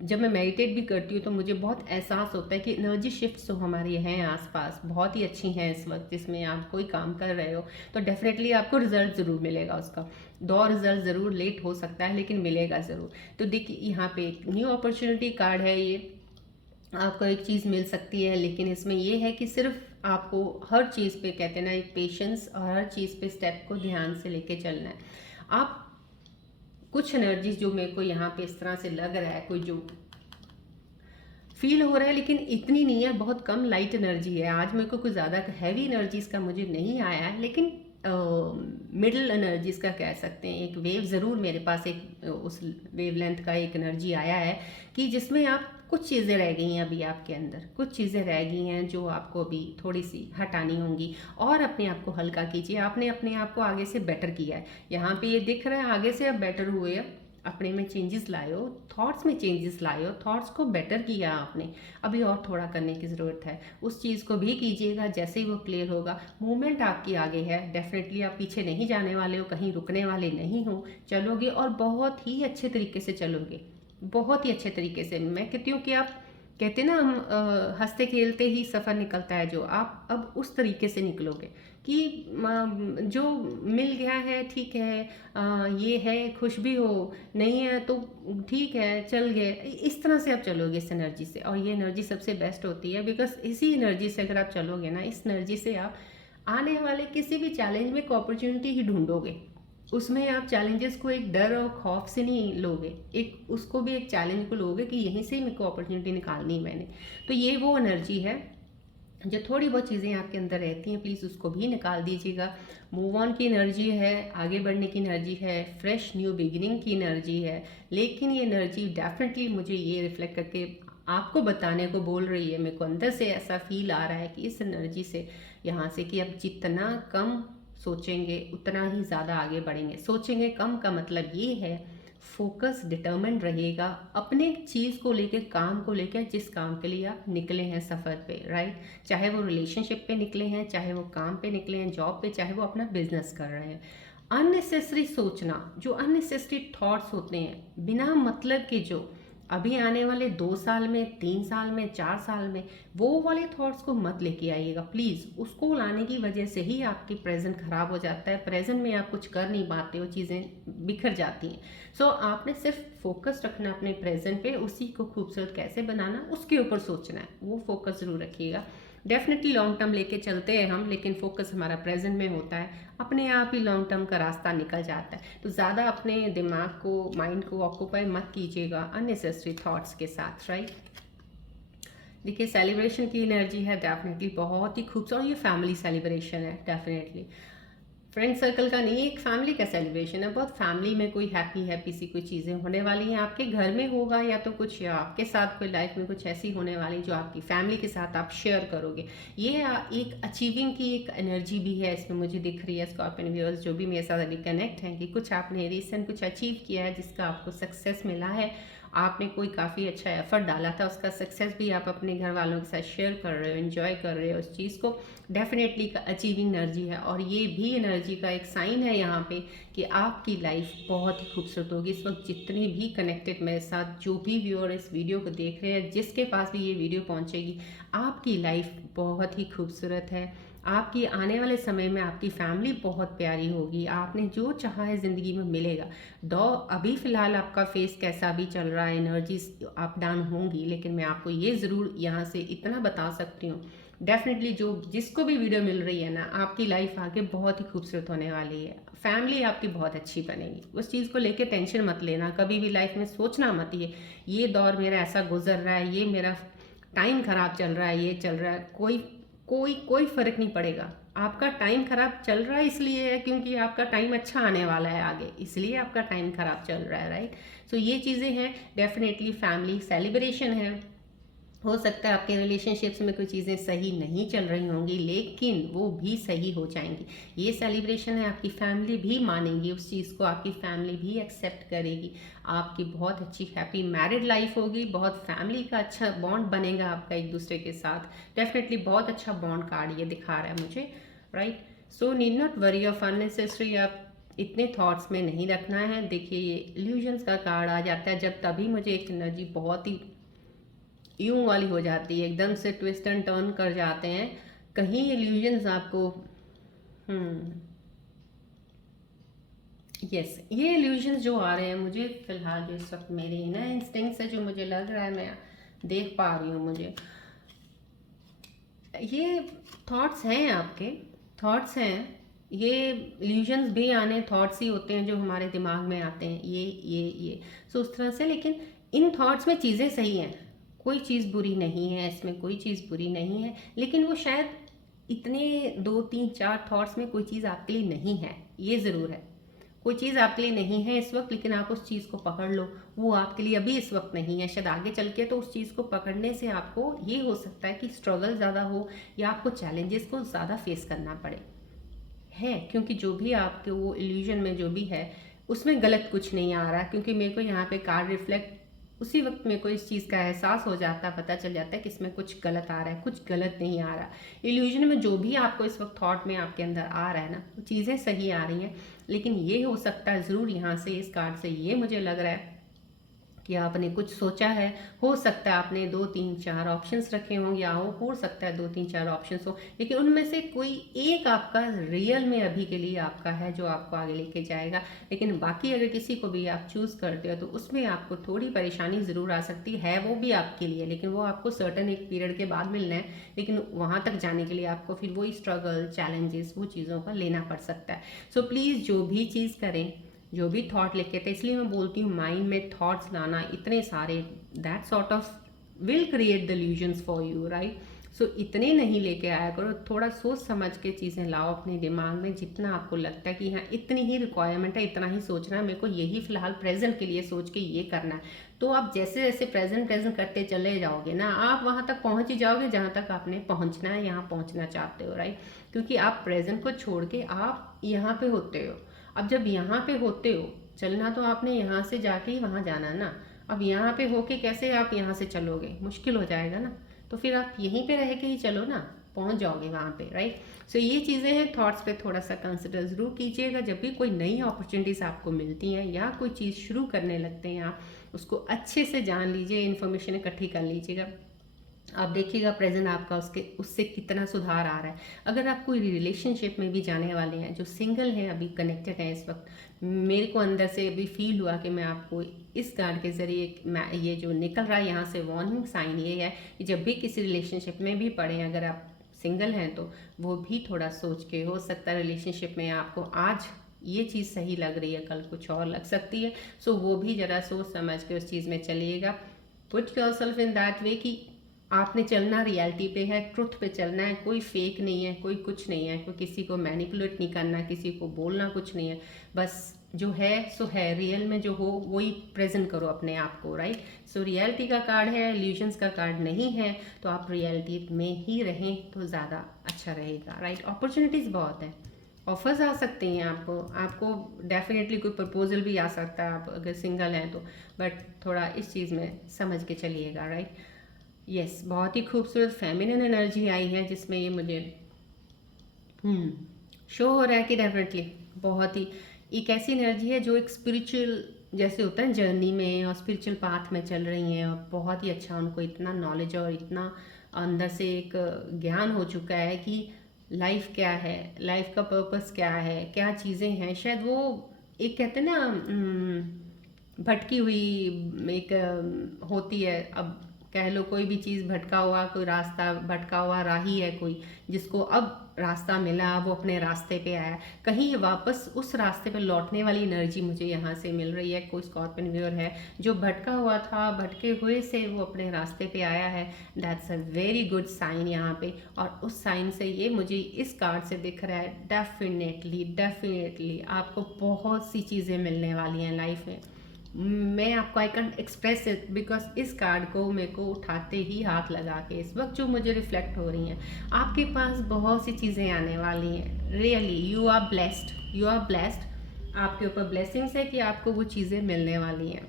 जब मैं मेडिटेट भी करती हूँ तो मुझे बहुत एहसास होता है कि एनर्जी शिफ्ट्स जो हमारी हैं आसपास बहुत ही अच्छी हैं इस वक्त, जिसमें आप कोई काम कर रहे हो तो डेफिनेटली आपको रिजल्ट ज़रूर मिलेगा उसका। दो रिजल्ट ज़रूर लेट हो सकता है लेकिन मिलेगा ज़रूर। तो देखिए यहाँ पे एक न्यू अपॉर्चुनिटी कार्ड है ये, आपको एक चीज़ मिल सकती है, लेकिन इसमें ये है कि सिर्फ आपको हर चीज़ पे, कहते हैं ना, एक पेशेंस और हर चीज़ पे स्टेप को ध्यान से लेके चलना है। आप कुछ एनर्जीज जो मेरे को यहाँ पे इस तरह से लग रहा है, कोई जो फील हो रहा है, लेकिन इतनी नहीं है, बहुत कम लाइट एनर्जी है। आज मेरे को कुछ ज़्यादा हैवी एनर्जीज का मुझे नहीं आया है, लेकिन मिडिल एनर्जीज का कह सकते हैं। एक वेव ज़रूर मेरे पास एक उस वेवलेंथ का एक एनर्जी आया है कि जिसमें आप कुछ चीज़ें रह गई हैं अभी आपके अंदर, कुछ चीज़ें रह गई हैं जो आपको अभी थोड़ी सी हटानी होंगी, और अपने आप को हल्का कीजिए। आपने अपने आप को आगे से बेटर किया है, यहाँ पे ये दिख रहा है, आगे से आप बेटर हुए, अपने में चेंजेस लाए हो, थॉट्स में चेंजेस लाए हो, थॉट्स को बेटर किया आपने। अभी और थोड़ा करने की ज़रूरत है, उस चीज़ को भी कीजिएगा। जैसे ही वो क्लियर होगा, मूवमेंट आपकी आगे है, डेफिनेटली आप पीछे नहीं जाने वाले हो, कहीं रुकने वाले नहीं हो, चलोगे और बहुत ही अच्छे तरीके से चलोगे, बहुत ही अच्छे तरीके से। मैं कहती हूँ कि आप कहते हैं ना, हम हंसते खेलते ही सफ़र निकलता है, जो आप अब उस तरीके से निकलोगे कि जो मिल गया है ठीक है, ये है, खुश भी हो, नहीं है तो ठीक है, चल गए, इस तरह से आप चलोगे इस एनर्जी से। और ये एनर्जी सबसे बेस्ट होती है, बिकॉज इसी एनर्जी से अगर आप चलोगे ना, इस एनर्जी से आप आने वाले किसी भी चैलेंज में एक अपॉर्चुनिटी ही ढूंढोगे। उसमें आप चैलेंजेस को एक डर और खौफ से नहीं लोगे, एक उसको भी एक चैलेंज को लोगे कि यहीं से मेरे को अपॉर्चुनिटी निकालनी है मैंने। तो ये वो एनर्जी है, जो थोड़ी बहुत चीज़ें आपके अंदर रहती हैं प्लीज़ उसको भी निकाल दीजिएगा। मूव ऑन की एनर्जी है, आगे बढ़ने की एनर्जी है, फ्रेश न्यू बिगिनिंग की एनर्जी है। लेकिन ये एनर्जी डेफिनेटली मुझे ये रिफ्लेक्ट करके आपको बताने को बोल रही है, मेरे को अंदर से ऐसा फील आ रहा है कि इस एनर्जी से, यहाँ से, कि अब जितना कम सोचेंगे उतना ही ज़्यादा आगे बढ़ेंगे। सोचेंगे कम का मतलब ये है फोकस डिटर्मिन्ड रहेगा अपने चीज़ को लेकर, काम को लेकर, जिस काम के लिए आप निकले हैं सफ़र पे, राइट। चाहे वो रिलेशनशिप पे निकले हैं, चाहे वो काम पे निकले हैं, जॉब पे, चाहे वो अपना बिजनेस कर रहे हैं। अननेसेसरी सोचना, जो अननेसेसरी थॉट्स होते हैं बिना मतलब के, जो अभी आने वाले 2 साल में, 3 साल में, 4 साल में, वो वाले थॉट्स को मत लेके आइएगा प्लीज़। उसको लाने की वजह से ही आपकी प्रेजेंट खराब हो जाता है, प्रेजेंट में आप कुछ कर नहीं पाते हो, चीज़ें बिखर जाती हैं। सो आपने सिर्फ फोकस रखना अपने प्रेजेंट पे, उसी को खूबसूरत कैसे बनाना उसके ऊपर सोचना है, वो फोकस ज़रूर रखिएगा। डेफिनेटली लॉन्ग टर्म लेके चलते हैं हम, लेकिन फोकस हमारा प्रेजेंट में होता है, अपने आप ही लॉन्ग टर्म का रास्ता निकल जाता है। तो ज़्यादा अपने दिमाग को, माइंड को ऑक्यूपाई मत कीजिएगा अननेसेसरी थॉट्स के साथ, राइट। देखिए सेलिब्रेशन की एनर्जी है डेफिनेटली बहुत ही खूबसूरत, और ये फैमिली सेलिब्रेशन है डेफिनेटली, फ्रेंड सर्कल का नहीं, एक फैमिली का सेलिब्रेशन है। बहुत फैमिली में कोई हैप्पी हैप्पी सी कोई चीज़ें होने वाली हैं, आपके घर में होगा, या तो कुछ या आपके साथ कोई लाइफ में कुछ ऐसी होने वाली जो आपकी फैमिली के साथ आप शेयर करोगे। ये एक अचीविंग की एक एनर्जी भी है इसमें मुझे दिख रही है। स्कॉर्पियन व्यूअर्स जो भी मेरे साथ अभी कनेक्ट हैं, कि कुछ आपने रिसेंट कुछ अचीव किया है जिसका आपको सक्सेस मिला है, आपने कोई काफ़ी अच्छा एफर्ट डाला था, उसका सक्सेस भी आप अपने घर वालों के साथ शेयर कर रहे हो, एंजॉय कर रहे हो उस चीज़ को। डेफिनेटली का अचीविंग एनर्जी है, और ये भी एनर्जी का एक साइन है यहाँ पे कि आपकी लाइफ बहुत ही खूबसूरत होगी। इस वक्त जितने भी कनेक्टेड मेरे साथ, जो भी व्यूअर इस वीडियो को देख रहे हैं, जिसके पास भी ये वीडियो पहुँचेगी, आपकी लाइफ बहुत ही खूबसूरत है। आपकी आने वाले समय में आपकी फैमिली बहुत प्यारी होगी, आपने जो चाहा है ज़िंदगी में मिलेगा। दो अभी फ़िलहाल आपका फेस कैसा भी चल रहा है, एनर्जीज अप डाउन होंगी, लेकिन मैं आपको ये ज़रूर यहाँ से इतना बता सकती हूँ, डेफिनेटली जो जिसको भी वीडियो मिल रही है ना, आपकी लाइफ आगे बहुत ही खूबसूरत होने वाली है, फैमिली आपकी बहुत अच्छी बनेगी। उस चीज़ को लेके टेंशन मत लेना, कभी भी लाइफ में सोचना मत ये दौर मेरा ऐसा गुजर रहा है, ये मेरा टाइम ख़राब चल रहा है, ये चल रहा है, कोई कोई कोई फ़र्क नहीं पड़ेगा। आपका टाइम ख़राब चल रहा है इसलिए है क्योंकि आपका टाइम अच्छा आने वाला है आगे, इसलिए आपका टाइम ख़राब चल रहा है, राइट। सो ये चीज़ें हैं, डेफिनेटली फैमिली सेलिब्रेशन है। हो सकता है आपके रिलेशनशिप्स में कोई चीज़ें सही नहीं चल रही होंगी, लेकिन वो भी सही हो जाएंगी। ये सेलिब्रेशन है, आपकी फैमिली भी मानेगी उस चीज़ को, आपकी फैमिली भी एक्सेप्ट करेगी, आपकी बहुत अच्छी हैप्पी मैरिड लाइफ होगी, बहुत फैमिली का अच्छा बॉन्ड बनेगा आपका एक दूसरे के साथ। डेफिनेटली बहुत अच्छा बॉन्ड कार्ड ये दिखा रहा है मुझे, right. So need not worry of unnecessary, आप इतने थॉट्स में नहीं रखना है। देखिए ये इल्यूजन्स का कार्ड आ जाता है जब तभी मुझे एक एनर्जी बहुत ही यूं वाली हो जाती है, एकदम से ट्विस्ट एंड टर्न कर जाते हैं। कहीं इल्यूजन्स आपको यस ये इल्यूजन्स जो आ रहे हैं मुझे फिलहाल, जो इस वक्त मेरे इनर इंस्टिंक्ट से जो मुझे लग रहा है, मैं देख पा रही हूँ, मुझे ये थॉट्स हैं, आपके थॉट्स हैं। ये इल्यूजन्स भी आने थॉट्स ही होते हैं जो हमारे दिमाग में आते हैं, ये सो उस तरह से। लेकिन इन थॉट्स में चीज़ें सही हैं, कोई चीज़ बुरी नहीं है, इसमें कोई चीज़ बुरी नहीं है। लेकिन वो शायद इतने 2 3 4 थॉट्स में कोई चीज़ आपके लिए नहीं है, ये ज़रूर है। कोई चीज़ आपके लिए नहीं है इस वक्त, लेकिन आप उस चीज़ को पकड़ लो। वो आपके लिए अभी इस वक्त नहीं है, शायद आगे चल के तो उस चीज़ को पकड़ने से आपको ये हो सकता है कि स्ट्रगल ज़्यादा हो या आपको चैलेंजेस को ज़्यादा फेस करना पड़े, है। क्योंकि जो भी आपके वो इल्यूजन में जो भी है उसमें गलत कुछ नहीं आ रहा, क्योंकि मेरे को यहाँ पे कार्ड रिफ्लेक्ट उसी वक्त मेरे को इस चीज़ का एहसास हो जाता है, पता चल जाता है कि इसमें कुछ गलत आ रहा है, कुछ गलत नहीं आ रहा। इल्यूजन में जो भी आपको इस वक्त थॉट में आपके अंदर आ रहा है ना, वो चीज़ें सही आ रही हैं। लेकिन ये हो सकता है ज़रूर, यहाँ से इस कार्ड से ये मुझे लग रहा है कि आपने कुछ सोचा है। हो सकता है आपने 2 3 4 ऑप्शंस रखे हों, या हो सकता है 2 3 4 ऑप्शंस हो, लेकिन उनमें से कोई एक आपका रियल में अभी के लिए आपका है जो आपको आगे लेके जाएगा। लेकिन बाकी अगर किसी को भी आप चूज़ करते हो तो उसमें आपको थोड़ी परेशानी ज़रूर आ सकती है, वो भी आपके लिए, लेकिन वो आपको सर्टन एक पीरियड के बाद मिलना है। लेकिन वहाँ तक जाने के लिए आपको फिर वही स्ट्रगल, चैलेंजेस, वो चीज़ों का लेना पड़ सकता है। सो प्लीज़ जो भी चीज़ करें, जो भी थॉट लेके थे, इसलिए मैं बोलती हूँ माइंड में थॉट्स लाना इतने सारे, that sort of will create the illusions for you, right. So इतने नहीं लेके आया करो, थोड़ा सोच समझ के चीज़ें लाओ अपने दिमाग में। जितना आपको लगता है कि हाँ इतनी ही रिक्वायरमेंट है, इतना ही सोचना है, मेरे को यही फिलहाल प्रेजेंट के लिए सोच के ये करना है, तो आप जैसे जैसे प्रेजेंट प्रेजेंट करते चले जाओगे ना, आप वहाँ तक पहुँच ही जाओगे जहाँ तक आपने पहुँचना है, यहाँ पहुँचना चाहते हो, राइट। क्योंकि आप प्रेजेंट को छोड़ के आप यहाँ पे होते हो। अब जब यहाँ पे होते हो, चलना तो आपने यहाँ से जाके ही वहाँ जाना है ना। अब यहाँ पे होके कैसे आप यहाँ से चलोगे, मुश्किल हो जाएगा ना। तो फिर आप यहीं पे रह के ही चलो ना, पहुँच जाओगे वहाँ पे, राइट। सो ये चीज़ें हैं, थॉट्स पे थोड़ा सा कंसिडर ज़रूर कीजिएगा। जब भी कोई नई अपॉर्चुनिटीज़ आपको मिलती हैं या कोई चीज़ शुरू करने लगते हैं, आप उसको अच्छे से जान लीजिए, इन्फॉर्मेशन इकट्ठी कर लीजिएगा। आप देखिएगा प्रेजेंट आपका उससे कितना सुधार आ रहा है। अगर आप कोई रिलेशनशिप में भी जाने वाले हैं, जो सिंगल हैं, अभी कनेक्टेड हैं इस वक्त, मेरे को अंदर से अभी फील हुआ कि मैं आपको इस कार्ड के ज़रिए, ये जो निकल रहा है यहाँ से वार्निंग साइन ये है कि जब भी किसी रिलेशनशिप में भी पड़े, अगर आप सिंगल हैं तो वो भी थोड़ा सोच के, हो सकता है रिलेशनशिप में आपको आज ये चीज़ सही लग रही है, कल कुछ और लग सकती है। सो वो भी ज़रा सोच समझ के उस चीज़ में चलिएगा। पुट योरसेल्फ इन दैट वे कि आपने चलना रियलिटी पे है, ट्रुथ पे चलना है, कोई फेक नहीं है, कोई कुछ नहीं है, कोई किसी को मैनिपुलेट नहीं करना, किसी को बोलना कुछ नहीं है। बस जो है सो है, रियल में जो हो वही प्रेजेंट करो अपने आप को, राइट। सो रियलिटी का कार्ड है, इल्यूजन्स का कार्ड नहीं है, तो आप रियलिटी में ही रहें तो ज़्यादा अच्छा रहेगा, राइट। अपॉर्चुनिटीज़ बहुत है, ऑफर्स आ सकते हैं आपको डेफिनेटली कोई प्रपोजल भी आ सकता है, आप अगर सिंगल हैं तो। बट थोड़ा इस चीज़ में समझ के चलिएगा, राइट। यस बहुत ही खूबसूरत फेमिनिन एनर्जी आई है, जिसमें ये मुझे शो हो रहा है कि डेफिनेटली बहुत ही एक ऐसी एनर्जी है जो एक स्पिरिचुअल जैसे होता है जर्नी में, और स्पिरिचुअल पाथ में चल रही हैं, और बहुत ही अच्छा उनको इतना नॉलेज और इतना अंदर से एक ज्ञान हो चुका है कि लाइफ क्या है, लाइफ का पर्पस क्या है, क्या चीज़ें हैं। शायद वो एक कहते हैं ना भटकी हुई एक होती है, अब कह लो कोई भी चीज़ भटका हुआ, कोई रास्ता भटका हुआ राही है कोई, जिसको अब रास्ता मिला, वो अपने रास्ते पे आया, कहीं ये वापस उस रास्ते पे लौटने वाली एनर्जी मुझे यहाँ से मिल रही है। कोई स्कॉर्पियन व्यूअर है जो भटका हुआ था, भटके हुए से वो अपने रास्ते पे आया है, that's a very good sign यहाँ पे। और उस साइन से ये मुझे इस कार्ड से दिख रहा है डेफिनेटली आपको बहुत सी चीज़ें मिलने वाली हैं लाइफ में। मैं आपको I can express it because इस कार्ड को मेरे को उठाते ही हाथ लगा के इस वक्त जो मुझे रिफ्लेक्ट हो रही हैं, आपके पास बहुत सी चीज़ें आने वाली हैं। रियली यू आर ब्लेस्ड, आपके ऊपर ब्लेसिंग्स है कि आपको वो चीज़ें मिलने वाली हैं।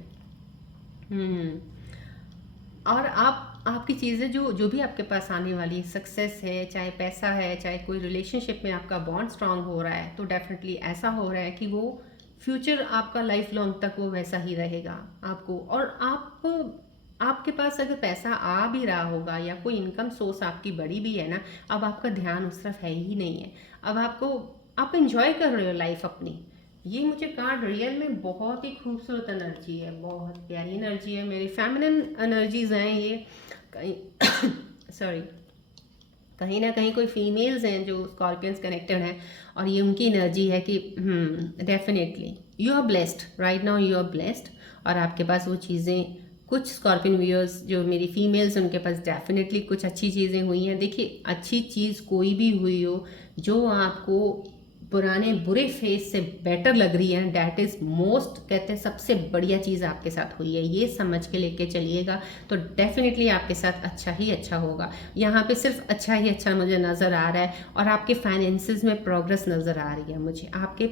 और आप आपकी चीज़ें जो जो भी आपके पास आने वाली सक्सेस है, चाहे पैसा है, चाहे कोई रिलेशनशिप में आपका बॉन्ड स्ट्रांग हो रहा है, तो डेफिनेटली ऐसा हो रहा है कि वो फ्यूचर आपका लाइफ लॉन्ग तक वो वैसा ही रहेगा आपको। और आपको आपके पास अगर पैसा आ भी रहा होगा या कोई इनकम सोर्स आपकी बड़ी भी है ना, अब आपका ध्यान उस तरफ है ही नहीं है। अब आप इंजॉय कर रहे हो लाइफ अपनी। ये मुझे कार्ड रियल में बहुत ही खूबसूरत एनर्जी है, बहुत प्यारी एनर्जी है, मेरी फेमिनिन एनर्जीज हैं ये। कहीं सॉरी, कहीं ना कहीं कोई फीमेल्स हैं जो स्कॉर्पियंस कनेक्टेड हैं, और ये उनकी एनर्जी है कि definitely you are blessed right now, you are blessed. और आपके पास वो चीज़ें, कुछ स्कॉर्पियन व्यूअर्स जो मेरी फीमेल्स, उनके पास डेफिनेटली कुछ अच्छी चीज़ें हुई हैं। देखिए, अच्छी चीज़ कोई भी हुई हो जो आपको पुराने बुरे फेस से बेटर लग रही है, डैट इज़ मोस्ट, कहते हैं सबसे बढ़िया चीज़ आपके साथ हुई है, ये समझ के लेके चलिएगा तो डेफिनेटली आपके साथ अच्छा ही अच्छा होगा। यहाँ पे सिर्फ अच्छा ही अच्छा मुझे नज़र आ रहा है, और आपके फाइनेंसेस में प्रोग्रेस नज़र आ रही है मुझे। आपके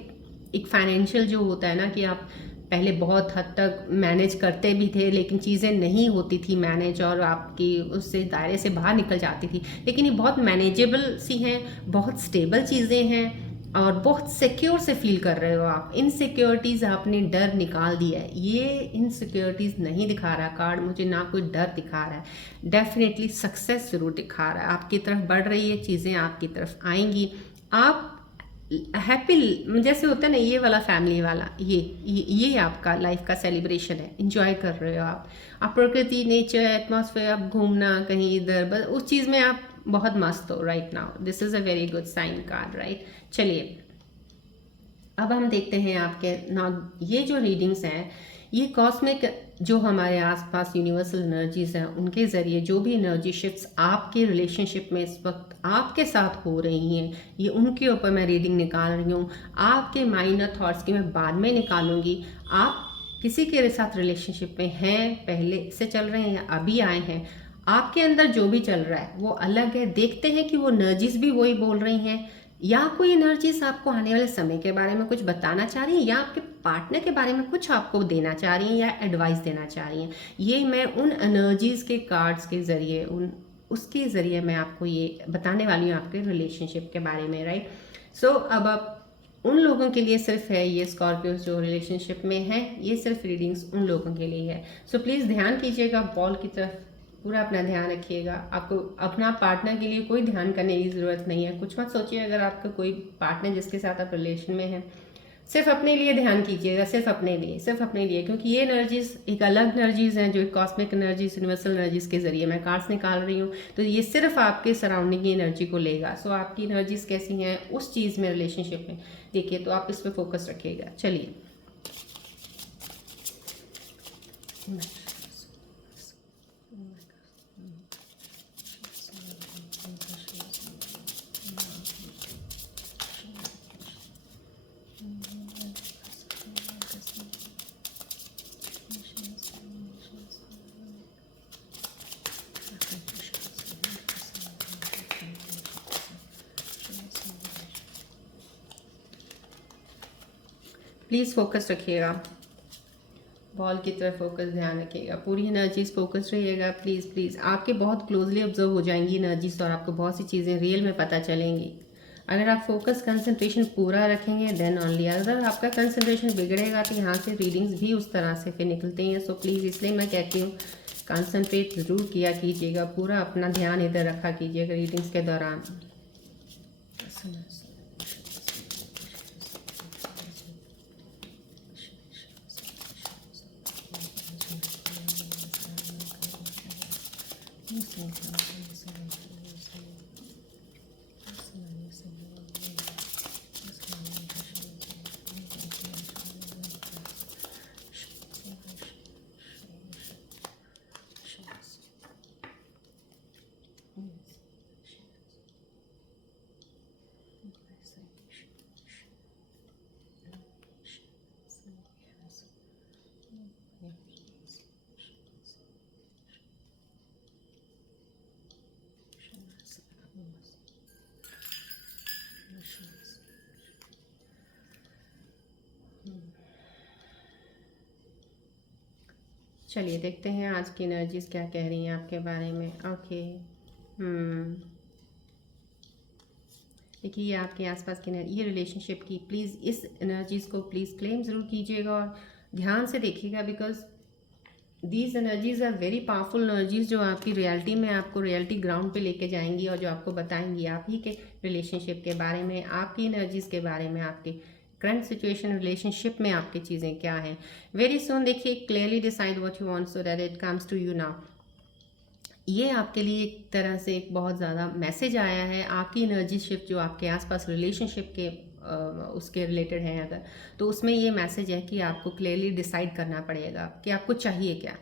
एक फाइनेंशियल जो होता है ना, कि आप पहले बहुत हद तक मैनेज करते भी थे लेकिन चीज़ें नहीं होती थी मैनेज, और आपकी उससे दायरे से बाहर निकल जाती थी, लेकिन ये बहुत मैनेजेबल सी हैं, बहुत स्टेबल चीज़ें हैं, और बहुत सिक्योर से फील कर रहे हो आप। इनसिक्योरिटीज़ आपने डर निकाल दिया है, ये इनसिक्योरिटीज़ नहीं दिखा रहा कार्ड मुझे, ना कोई डर दिखा रहा है, डेफिनेटली सक्सेस ज़रूर दिखा रहा है। आपकी तरफ बढ़ रही है चीज़ें, आपकी तरफ आएंगी। आप हैप्पी, जैसे होता है ना ये वाला फैमिली वाला, ये आपका लाइफ का सेलिब्रेशन है, इंजॉय कर रहे हो आप प्रकृति, नेचर, एटमॉस्फेयर, आप घूमना कहीं इधर, बस उस चीज़ में आप बहुत मस्त हो right now. This is a very good sign card, right. चलिए, अब हम देखते हैं आपके ना, ये जो रीडिंग्स हैं ये कॉस्मिक, जो हमारे आसपास यूनिवर्सल एनर्जीज हैं उनके ज़रिए जो भी एनर्जी शिफ्ट्स आपके रिलेशनशिप में इस वक्त आपके साथ हो रही हैं, ये उनके ऊपर मैं रीडिंग निकाल रही हूँ। आपके माइनर थॉट्स की मैं बाद में निकालूंगी। आप किसी के साथ रिलेशनशिप में हैं, पहले से चल रहे हैं या अभी आए हैं, आपके अंदर जो भी चल रहा है वो अलग है। देखते हैं कि वो एनर्जीज भी वही बोल रही हैं, या कोई एनर्जीज आपको आने वाले समय के बारे में कुछ बताना चाह रही हैं, या आपके पार्टनर के बारे में कुछ आपको देना चाह रही हैं या एडवाइस देना चाह रही हैं। ये मैं उन एनर्जीज के कार्ड्स के ज़रिए, उन उसके ज़रिए मैं आपको ये बताने वाली हूँ आपके रिलेशनशिप के बारे में, राइट। सो अब आप उन लोगों के लिए सिर्फ है ये स्कॉर्पियो जो रिलेशनशिप में है, ये सिर्फ रीडिंग्स उन लोगों के लिए है। सो प्लीज़ ध्यान कीजिएगा, बॉल की तरफ पूरा अपना ध्यान रखिएगा। आपको अपना पार्टनर के लिए कोई ध्यान करने की ज़रूरत नहीं है, कुछ मत सोचिए। अगर आपका कोई पार्टनर जिसके साथ आप रिलेशन में हैं, सिर्फ अपने लिए ध्यान कीजिएगा, सिर्फ अपने लिए, सिर्फ अपने लिए, क्योंकि ये एनर्जीज एक अलग एनर्जीज हैं, जो एक कॉस्मिक एनर्जीज, यूनिवर्सल एनर्जीज के जरिए मैं कार्ड्स निकाल रही हूँ, तो ये सिर्फ आपके सराउंडिंग की एनर्जी को लेगा। सो आपकी एनर्जीज कैसी हैं उस चीज़ में, रिलेशनशिप में देखिए, तो आप इस पर फोकस रखिएगा। चलिए, प्लीज़ फोकस रखिएगा, बॉल की तरफ फोकस, ध्यान रखिएगा, पूरी एनर्जीज फोकस रहिएगा। प्लीज़ प्लीज़, आपके बहुत क्लोजली ऑब्जर्व हो जाएंगी एनर्जीज, और आपको बहुत सी चीज़ें रियल में पता चलेंगी अगर आप फोकस कंसंट्रेशन पूरा रखेंगे, देन ओनली। अगर आपका कंसंट्रेशन बिगड़ेगा तो यहाँ से रीडिंग्स भी उस तरह से फिर निकलते हैं। सो प्लीज़, इसलिए मैं कहती हूँ कंसंट्रेट ज़रूर किया कीजिएगा, पूरा अपना ध्यान इधर रखा कीजिएगा रीडिंग्स के दौरान। चलिए देखते हैं आज की एनर्जीज क्या कह रही हैं आपके बारे में। ओके, देखिए ये आपके आसपास की ये रिलेशनशिप की, प्लीज़ इस एनर्जीज़ को प्लीज़ क्लेम ज़रूर कीजिएगा और ध्यान से देखिएगा, because these energies are very powerful energies जो आपकी रियलिटी में, आपको रियलिटी ग्राउंड पे लेके जाएंगी और जो आपको बताएंगी आप ही के रिलेशनशिप के बारे में, आपकी एनर्जीज के बारे में, आपके करंट सिचुएशन रिलेशनशिप में आपकी चीज़ें क्या हैं। वेरी सुन देखिए, clearly decide what you want so that it comes to you now. ये आपके लिए एक तरह से एक बहुत ज़्यादा मैसेज आया है। आपकी एनर्जी शिफ्ट जो आपके आसपास रिलेशनशिप के उसके रिलेटेड हैं अगर, तो उसमें ये मैसेज है कि आपको क्लियरली डिसाइड करना पड़ेगा कि आपको चाहिए क्या,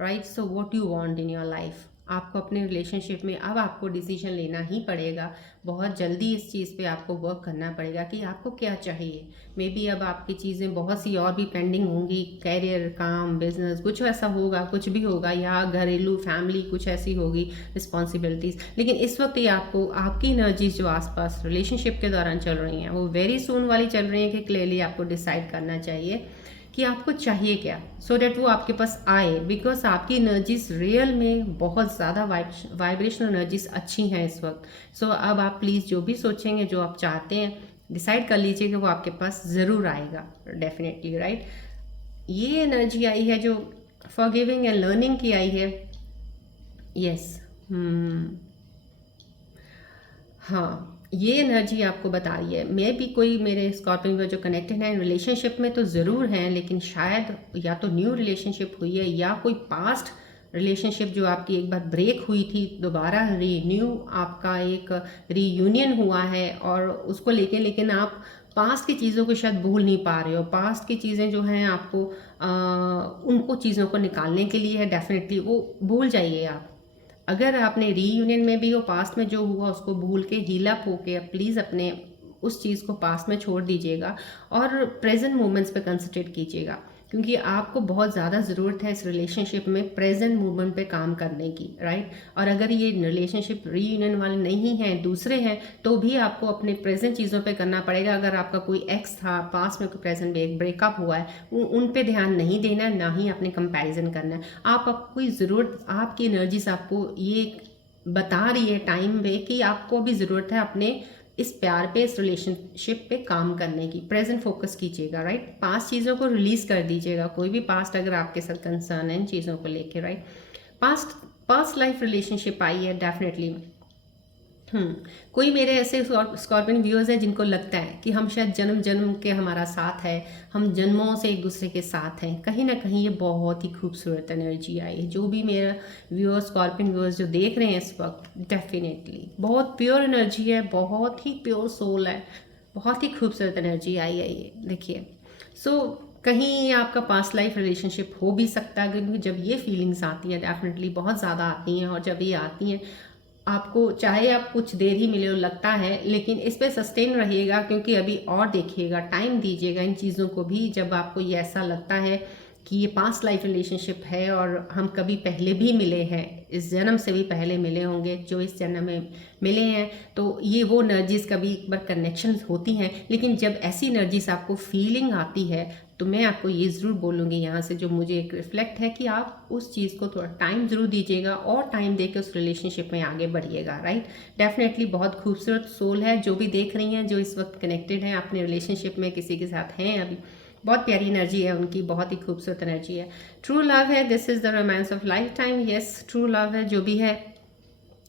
right. So what you want in your life, आपको अपने रिलेशनशिप में अब आपको डिसीजन लेना ही पड़ेगा। बहुत जल्दी इस चीज़ पे आपको वर्क करना पड़ेगा कि आपको क्या चाहिए। मे बी अब आपकी चीज़ें बहुत सी और भी पेंडिंग होंगी, कैरियर, काम, बिजनेस, कुछ ऐसा होगा, कुछ भी होगा, या घरेलू फैमिली कुछ ऐसी होगी रिस्पॉन्सिबिलिटीज़। लेकिन इस वक्त ये आपको आपकी एनर्जीज जो आसपास रिलेशनशिप के दौरान चल रही हैं वो वेरी सून वाली चल रही हैं कि क्लियरली आपको डिसाइड करना चाहिए कि आपको चाहिए क्या, सो डैट वो आपके पास आए। बिकॉज आपकी एनर्जीज रियल में बहुत ज़्यादा वाइब्रेशनल एनर्जीज अच्छी हैं इस वक्त। सो अब आप प्लीज़ जो भी सोचेंगे, जो आप चाहते हैं, डिसाइड कर लीजिए कि वो आपके पास ज़रूर आएगा, डेफिनेटली, राइट। ये एनर्जी आई है जो फॉरगिविंग एंड लर्निंग की आई है। यस, हाँ, ये एनर्जी आपको बता रही है। मैं भी कोई मेरे स्कॉर्पियो में जो कनेक्टेड हैं रिलेशनशिप में तो ज़रूर हैं, लेकिन शायद या तो न्यू रिलेशनशिप हुई है या कोई पास्ट रिलेशनशिप जो आपकी एक बार ब्रेक हुई थी, दोबारा रीन्यू आपका एक रीयूनियन हुआ है और उसको लेके, लेकिन आप पास्ट की चीज़ों को शायद भूल नहीं पा रहे हो। पास्ट की चीज़ें जो हैं आपको उनको चीज़ों को निकालने के लिए है, डेफिनेटली वो भूल जाइए आप। अगर आपने रीयूनियन में भी वो पास्ट में जो हुआ उसको भूल के हील अप होके प्लीज़ अपने उस चीज़ को पास्ट में छोड़ दीजिएगा और प्रेजेंट मोमेंट्स पे कंसंट्रेट कीजिएगा, क्योंकि आपको बहुत ज़्यादा ज़रूरत है इस रिलेशनशिप में प्रेजेंट मोमेंट पे काम करने की, राइट। और अगर ये रिलेशनशिप रीयूनियन वाले नहीं हैं, दूसरे हैं, तो भी आपको अपने प्रेजेंट चीज़ों पे करना पड़ेगा। अगर आपका कोई एक्स था पास्ट में, कोई प्रेजेंट में एक ब्रेकअप हुआ है, उन पे ध्यान नहीं देना है, ना ही अपने कंपैरिजन करना है। आपको ज़रूरत, आपकी एनर्जीज आपको ये बता रही है टाइम पे कि आपको भी ज़रूरत है अपने इस प्यार पे, इस रिलेशनशिप पे काम करने की। प्रेजेंट फोकस कीजिएगा, राइट। पास्ट चीज़ों को रिलीज कर दीजिएगा, कोई भी पास्ट अगर आपके साथ कंसर्न है इन चीज़ों को लेके, right. Past life relationship I है डेफिनेटली। कोई मेरे ऐसे स्कॉर्पियन व्यूअर्स हैं जिनको लगता है कि हम शायद जन्म जन्म के हमारा साथ है, हम जन्मों से एक दूसरे के साथ हैं। कहीं ना कहीं ये बहुत ही खूबसूरत एनर्जी आई है। जो भी मेरा व्यूअर्स, स्कॉर्पियन व्यूअर्स जो देख रहे हैं इस वक्त, डेफिनेटली बहुत प्योर एनर्जी है, बहुत ही प्योर सोल है, बहुत ही खूबसूरत एनर्जी आई है ये, देखिए। सो कहीं आपका पास्ट लाइफ रिलेशनशिप हो भी सकता है, क्योंकि जब ये फीलिंग्स आती हैं डेफिनेटली बहुत ज़्यादा आती हैं, और जब ये आती हैं आपको चाहे आप कुछ देर ही मिले हो लगता है, लेकिन इस पे सस्टेन रहिएगा, क्योंकि अभी और देखिएगा, टाइम दीजिएगा इन चीज़ों को भी। जब आपको ये ऐसा लगता है कि ये पास्ट लाइफ रिलेशनशिप है और हम कभी पहले भी मिले हैं, इस जन्म से भी पहले मिले होंगे, जो इस जन्म में मिले हैं, तो ये वो एनर्जीज कभी एक बार कनेक्शन होती हैं। लेकिन जब ऐसी एनर्जीज आपको फीलिंग आती है, तो मैं आपको ये ज़रूर बोलूँगी यहाँ से, जो मुझे एक रिफ्लेक्ट है, कि आप उस चीज़ को थोड़ा टाइम ज़रूर दीजिएगा और टाइम देके उस रिलेशनशिप में आगे बढ़िएगा, राइट। डेफिनेटली बहुत खूबसूरत सोल है जो भी देख रही हैं, जो इस वक्त कनेक्टेड हैं अपने रिलेशनशिप में, किसी के साथ हैं अभी, बहुत प्यारी एनर्जी है उनकी, बहुत ही खूबसूरत एनर्जी है। ट्रू लव है, this is the romance of life time. Yes, true love है। जो भी है,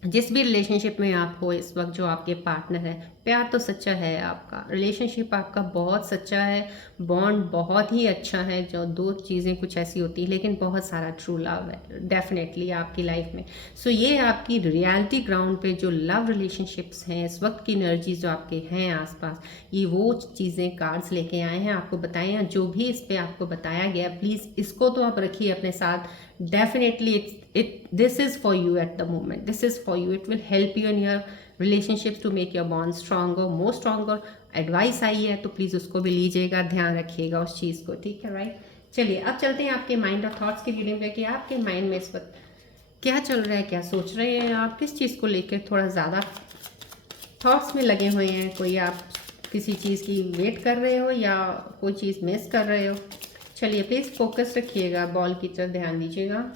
जिस भी रिलेशनशिप में आप हो इस वक्त, जो आपके पार्टनर है, प्यार तो सच्चा है आपका, रिलेशनशिप आपका बहुत सच्चा है, बॉन्ड बहुत ही अच्छा है। जो दो चीज़ें कुछ ऐसी होती हैं, लेकिन बहुत सारा ट्रू लव है डेफिनेटली आपकी लाइफ में। सो ये आपकी रियलिटी ग्राउंड पे जो लव रिलेशनशिप्स हैं, इस वक्त की एनर्जी जो आपके हैं आसपास, ये वो चीज़ें कार्ड्स लेके आए हैं, आपको बताए हैं। जो भी इस पर आपको बताया गया, प्लीज़ इसको तो आप रखिए अपने साथ। Definitely this is for you at the moment, this is for you, it will help you in your relationships to make your bond stronger, more stronger। Advice I है तो प्लीज़ उसको भी लीजिएगा, ध्यान रखिएगा उस चीज़ को, ठीक है, राइट। चलिए अब चलते हैं आपके माइंड और थॉट्स की रीडिंग पे, कि आपके माइंड में इस वक्त क्या चल रहा है, क्या सोच रहे हैं आप, किस चीज़ को लेकर थोड़ा ज़्यादा थॉट्स में लगे हुए हैं। कोई आप किसी चीज़ की वेट कर रहे हो या कोई चीज़ मिस कर रहे हो। चलिए प्लीज़ फोकस रखिएगा, बॉल की तरफ ध्यान दीजिएगा।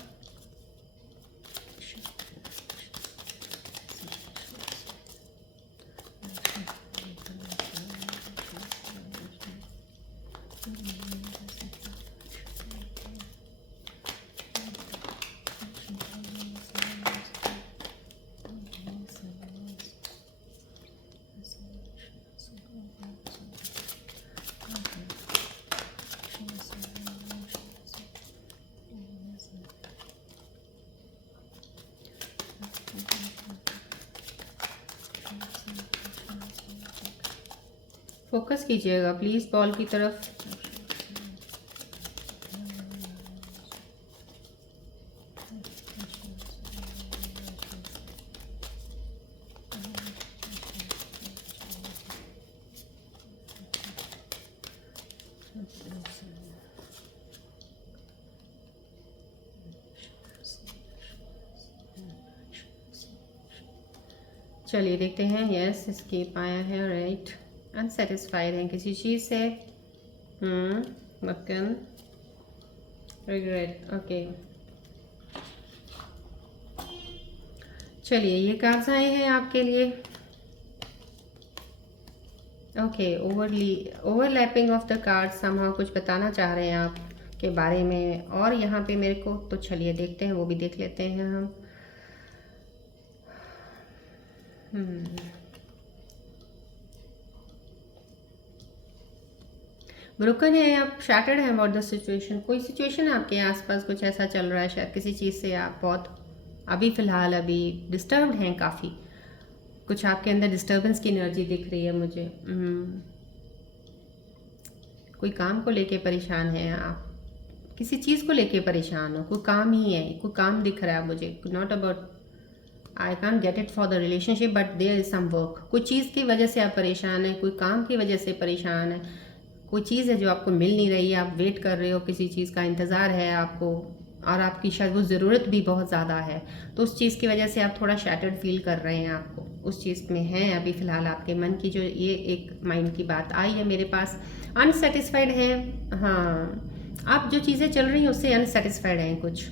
फोकस कीजिएगा प्लीज़ बॉल की तरफ। चलिए देखते हैं। यस, स्केप आया है, राइट। अनसेटिस्फाइड हैं किसी चीज़ से। मक्कन, रिग्रेट, ओके। चलिए ये कार्ड्स आए हैं आपके लिए। Okay, overlapping of the cards, somehow कुछ बताना चाह रहे हैं आप के बारे में और यहाँ पे मेरे को। तो चलिए देखते हैं, वो भी देख लेते हैं हम। ब्रोकन है, आप शैटर्ड हैं अबाउट द सिचुएशन। कोई सिचुएशन आपके आसपास कुछ ऐसा चल रहा है, शायद किसी चीज़ से आप बहुत अभी फ़िलहाल अभी डिस्टर्ब्ड हैं काफ़ी। कुछ आपके अंदर डिस्टर्बेंस की एनर्जी दिख रही है मुझे। कोई काम को लेके परेशान हैं आप, किसी चीज़ को लेके परेशान हो, कोई काम ही है, कोई काम दिख रहा है मुझे। Not about, I can't get it for the relationship, but there is some work. कोई चीज़ की वजह से आप परेशान हैं, कोई काम की वजह से परेशान है, कोई चीज़ है जो आपको मिल नहीं रही है, आप वेट कर रहे हो, किसी चीज़ का इंतज़ार है आपको और आपकी शायद वो ज़रूरत भी बहुत ज़्यादा है। तो उस चीज़ की वजह से आप थोड़ा शैटर्ड फील कर रहे हैं, आपको उस चीज़ में हैं अभी फ़िलहाल आपके मन की जो ये एक माइंड की बात आई है मेरे पास। अनसेटिस्फाइड है, हाँ, आप जो चीज़ें चल रही हैं उससे अनसेटिस्फाइड हैं कुछ।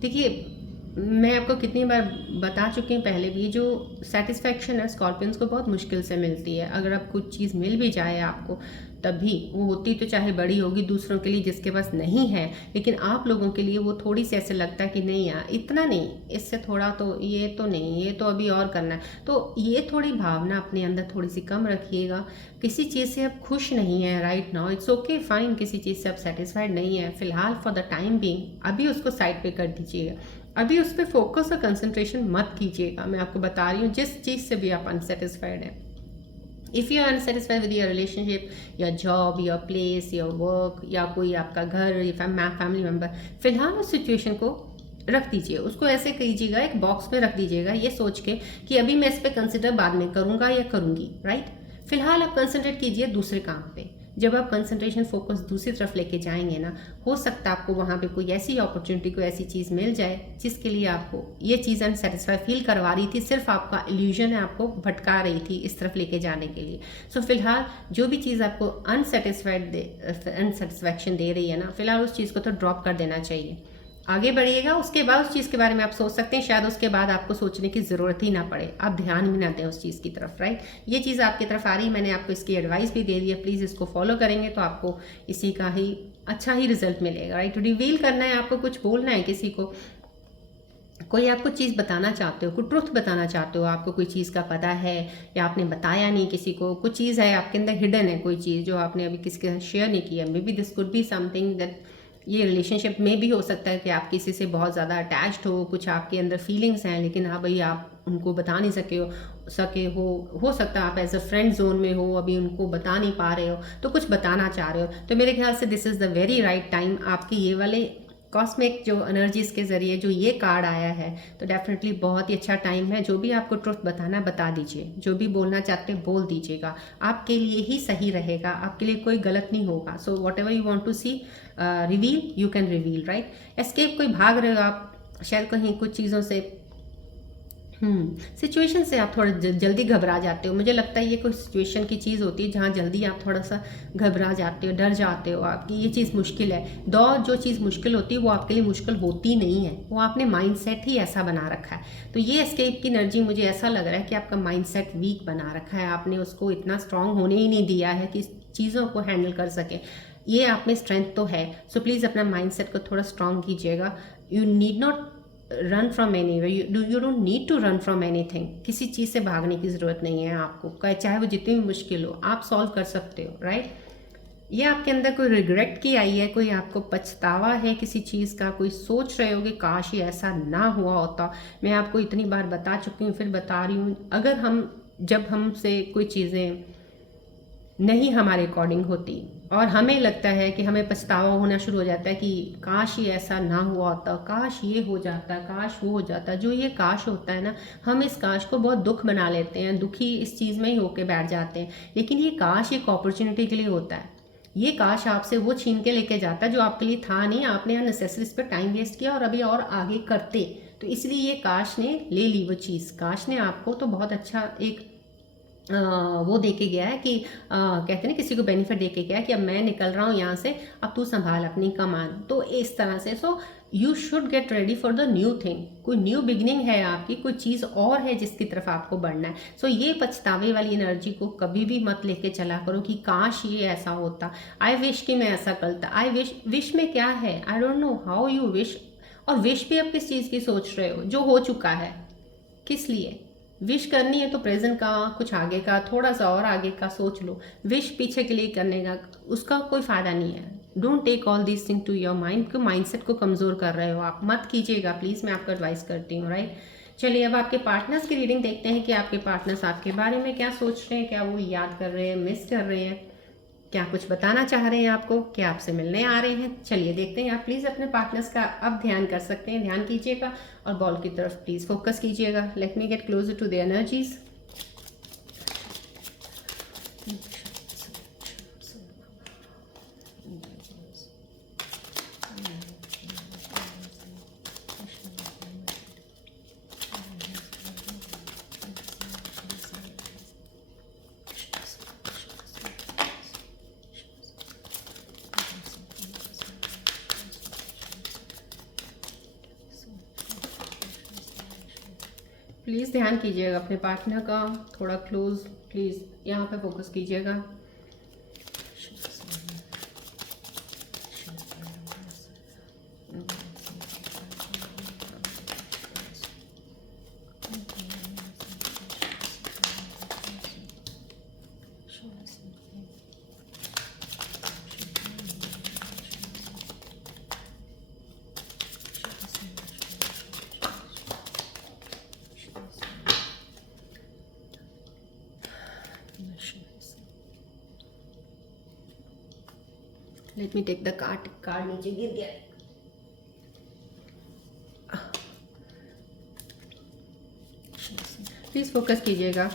देखिए मैं आपको कितनी बार बता चुकी हूँ पहले भी, जो सेटिस्फैक्शन है स्कॉर्पियंस को बहुत मुश्किल से मिलती है। अगर आप कुछ चीज़ मिल भी जाए आपको, तभी वो होती तो चाहे बड़ी होगी दूसरों के लिए जिसके पास नहीं है, लेकिन आप लोगों के लिए वो थोड़ी सी ऐसे लगता है कि नहीं यार इतना नहीं, इससे थोड़ा तो ये तो नहीं, ये तो अभी और करना है। तो ये थोड़ी भावना अपने अंदर थोड़ी सी कम रखिएगा। किसी चीज़ से आप खुश नहीं है right now, it's okay fine. किसी चीज़ से आप सेटिस्फाइड नहीं है फिलहाल, फॉर द टाइम बीइंग अभी उसको साइड पे कर दीजिएगा। अभी उस पर फोकस और कंसंट्रेशन मत कीजिएगा। मैं आपको बता रही हूँ, जिस चीज़ से भी आप अनसेटिस्फाइड हैं, if you are unsatisfied with your relationship, your job, your place, your work, या कोई आपका घर या फैमिली मेम्बर, फिलहाल उस सिचुएशन को रख दीजिए। उसको ऐसे कीजिएगा, एक बॉक्स में रख दीजिएगा, ये सोच के कि अभी मैं इस पर कंसिडर बाद में करूँगा या करूँगी, राइट। फिलहाल आप कंसंट्रेट कीजिए दूसरे काम पे। जब आप कंसंट्रेशन फोकस दूसरी तरफ लेके जाएंगे ना, हो सकता है आपको वहाँ पे कोई ऐसी अपॉर्चुनिटी, कोई ऐसी चीज़ मिल जाए जिसके लिए आपको ये चीज़ अनसेटिस्फाई फील करवा रही थी, सिर्फ आपका इल्यूजन है, आपको भटका रही थी इस तरफ लेके जाने के लिए। सो फिलहाल जो भी चीज़ आपको अनसेटिस्फैक्शन दे रही है ना, फिलहाल उस चीज़ को तो ड्रॉप कर देना चाहिए। आगे बढ़िएगा, उसके बाद उस चीज़ के बारे में आप सोच सकते हैं। शायद उसके बाद आपको सोचने की ज़रूरत ही ना पड़े, आप ध्यान भी ना दें उस चीज़ की तरफ, राइट। ये चीज़ आपकी तरफ आ रही है, मैंने आपको इसकी एडवाइस भी दे दी है। प्लीज़ इसको फॉलो करेंगे तो आपको इसी का ही अच्छा ही रिजल्ट मिलेगा, राइट। रिवील करना है आपको, कुछ बोलना है किसी को, कोई आपको चीज़ बताना चाहते हो, कोई ट्रुथ बताना चाहते हो, आपको कोई चीज़ का पता है या आपने बताया नहीं किसी को, कुछ चीज़ है आपके अंदर हिडन है, कोई चीज़ जो आपने अभी किसी के साथ शेयर नहीं किया। May be this could be something that, ये रिलेशनशिप में भी हो सकता है कि आप किसी से बहुत ज़्यादा अटैच्ड हो, कुछ आपके अंदर फीलिंग्स हैं, लेकिन हाँ भाई आप उनको बता नहीं सके हो सकता है आप एज अ फ्रेंड जोन में हो, अभी उनको बता नहीं पा रहे हो, तो कुछ बताना चाह रहे हो। तो मेरे ख्याल से this is the very right time. आपकी ये वाले कॉस्मिक जो एनर्जीज के ज़रिए जो ये कार्ड आया है, तो डेफिनेटली बहुत ही अच्छा टाइम है। जो भी आपको ट्रुथ बताना बता दीजिए, जो भी बोलना चाहते हैं बोल दीजिएगा, आपके लिए ही सही रहेगा, आपके लिए कोई गलत नहीं होगा। So whatever you want to see reveal, you can reveal, right. Escape, कोई भाग रहे हो आप शायद कहीं कुछ चीज़ों से, सिचुएशन से आप थोड़ा जल्दी घबरा जाते हो। मुझे लगता है ये कोई सिचुएशन की चीज़ होती है जहाँ जल्दी आप थोड़ा सा घबरा जाते हो, डर जाते हो, आपकी ये चीज़ मुश्किल है। जो चीज़ मुश्किल होती है वो आपके लिए मुश्किल होती नहीं है, वो आपने माइंडसेट ही ऐसा बना रखा है। तो ये एस्केप की एनर्जी, मुझे ऐसा लग रहा है कि आपका माइंडसेट वीक बना रखा है, आपने उसको इतना स्ट्रांग होने ही नहीं दिया है कि चीज़ों को हैंडल कर सके। ये आप में स्ट्रेंथ तो है, सो प्लीज़ अपना माइंडसेट को थोड़ा स्ट्रांग कीजिएगा। You need not run from any way, you don't need to run from anything. किसी चीज़ से भागने की ज़रूरत नहीं है आपको, चाहे वो जितनी भी मुश्किल हो, आप सॉल्व कर सकते हो, राइट। ये आपके अंदर कोई रिग्रेट की आई है, कोई आपको पछतावा है किसी चीज़ का, कोई सोच रहे हो कि काश ये ऐसा ना हुआ होता। मैं आपको इतनी बार बता चुकी हूँ, फिर बता रही हूँ, जब हमसे कोई चीज़ें नहीं हमारे अकॉर्डिंग होती और हमें लगता है कि हमें पछतावा होना शुरू हो जाता है कि काश ये ऐसा ना हुआ होता, काश ये हो जाता, काश वो हो जाता। जो ये काश होता है ना, हम इस काश को बहुत दुख बना लेते हैं, दुखी इस चीज़ में ही होके बैठ जाते हैं। लेकिन ये काश एक अपॉर्चुनिटी के लिए होता है। ये काश आपसे वो छीन के लेके जाता है जो आपके लिए था नहीं, आपने अननेसेसरी इस पर टाइम वेस्ट किया और अभी और आगे करते। तो इसलिए ये काश ने ले ली वो चीज़। काश ने आपको तो बहुत अच्छा एक वो दे के गया है कि कहते हैं ना, किसी को बेनिफिट दे के गया है कि अब मैं निकल रहा हूँ यहाँ से, अब तू संभाल अपनी कमान। तो इस तरह से so you should get ready for the new thing. कोई न्यू बिगिनिंग है आपकी, कोई चीज़ और है जिसकी तरफ आपको बढ़ना है। सो ये पछतावे वाली एनर्जी को कभी भी मत लेके चला करो कि काश ये ऐसा होता, आई विश कि मैं ऐसा करता। आई विश में क्या है, I don't know how you wish. और विश भी आप किस चीज़ की सोच रहे हो, जो हो चुका है, किस लिए विश करनी है? तो प्रेजेंट का, कुछ आगे का, थोड़ा सा और आगे का सोच लो। विश पीछे के लिए करने का उसका कोई फायदा नहीं है। Don't take all this thing to your mind, के माइंडसेट को कमज़ोर कर रहे हो आप, मत कीजिएगा प्लीज़, मैं आपको एडवाइस करती हूँ, राइट। चलिए अब आपके पार्टनर्स की रीडिंग देखते हैं कि आपके पार्टनर्स आपके बारे में क्या सोच रहे हैं, क्या वो याद कर रहे हैं, मिस कर रहे हैं, क्या कुछ बताना चाह रहे हैं आपको, क्या आपसे मिलने आ रहे हैं। चलिए देखते हैं। आप प्लीज़ अपने पार्टनर्स का अब ध्यान कर सकते हैं, ध्यान कीजिएगा और बॉल की तरफ प्लीज़ फोकस कीजिएगा। Let me get closer to the energies. Please ध्यान कीजिएगा अपने पार्टनर का, थोड़ा क्लोज प्लीज़ यहाँ पे फोकस कीजिएगा। Let me take the card नीचे गिर गया है। प्लीज़ फोकस कीजिएगा।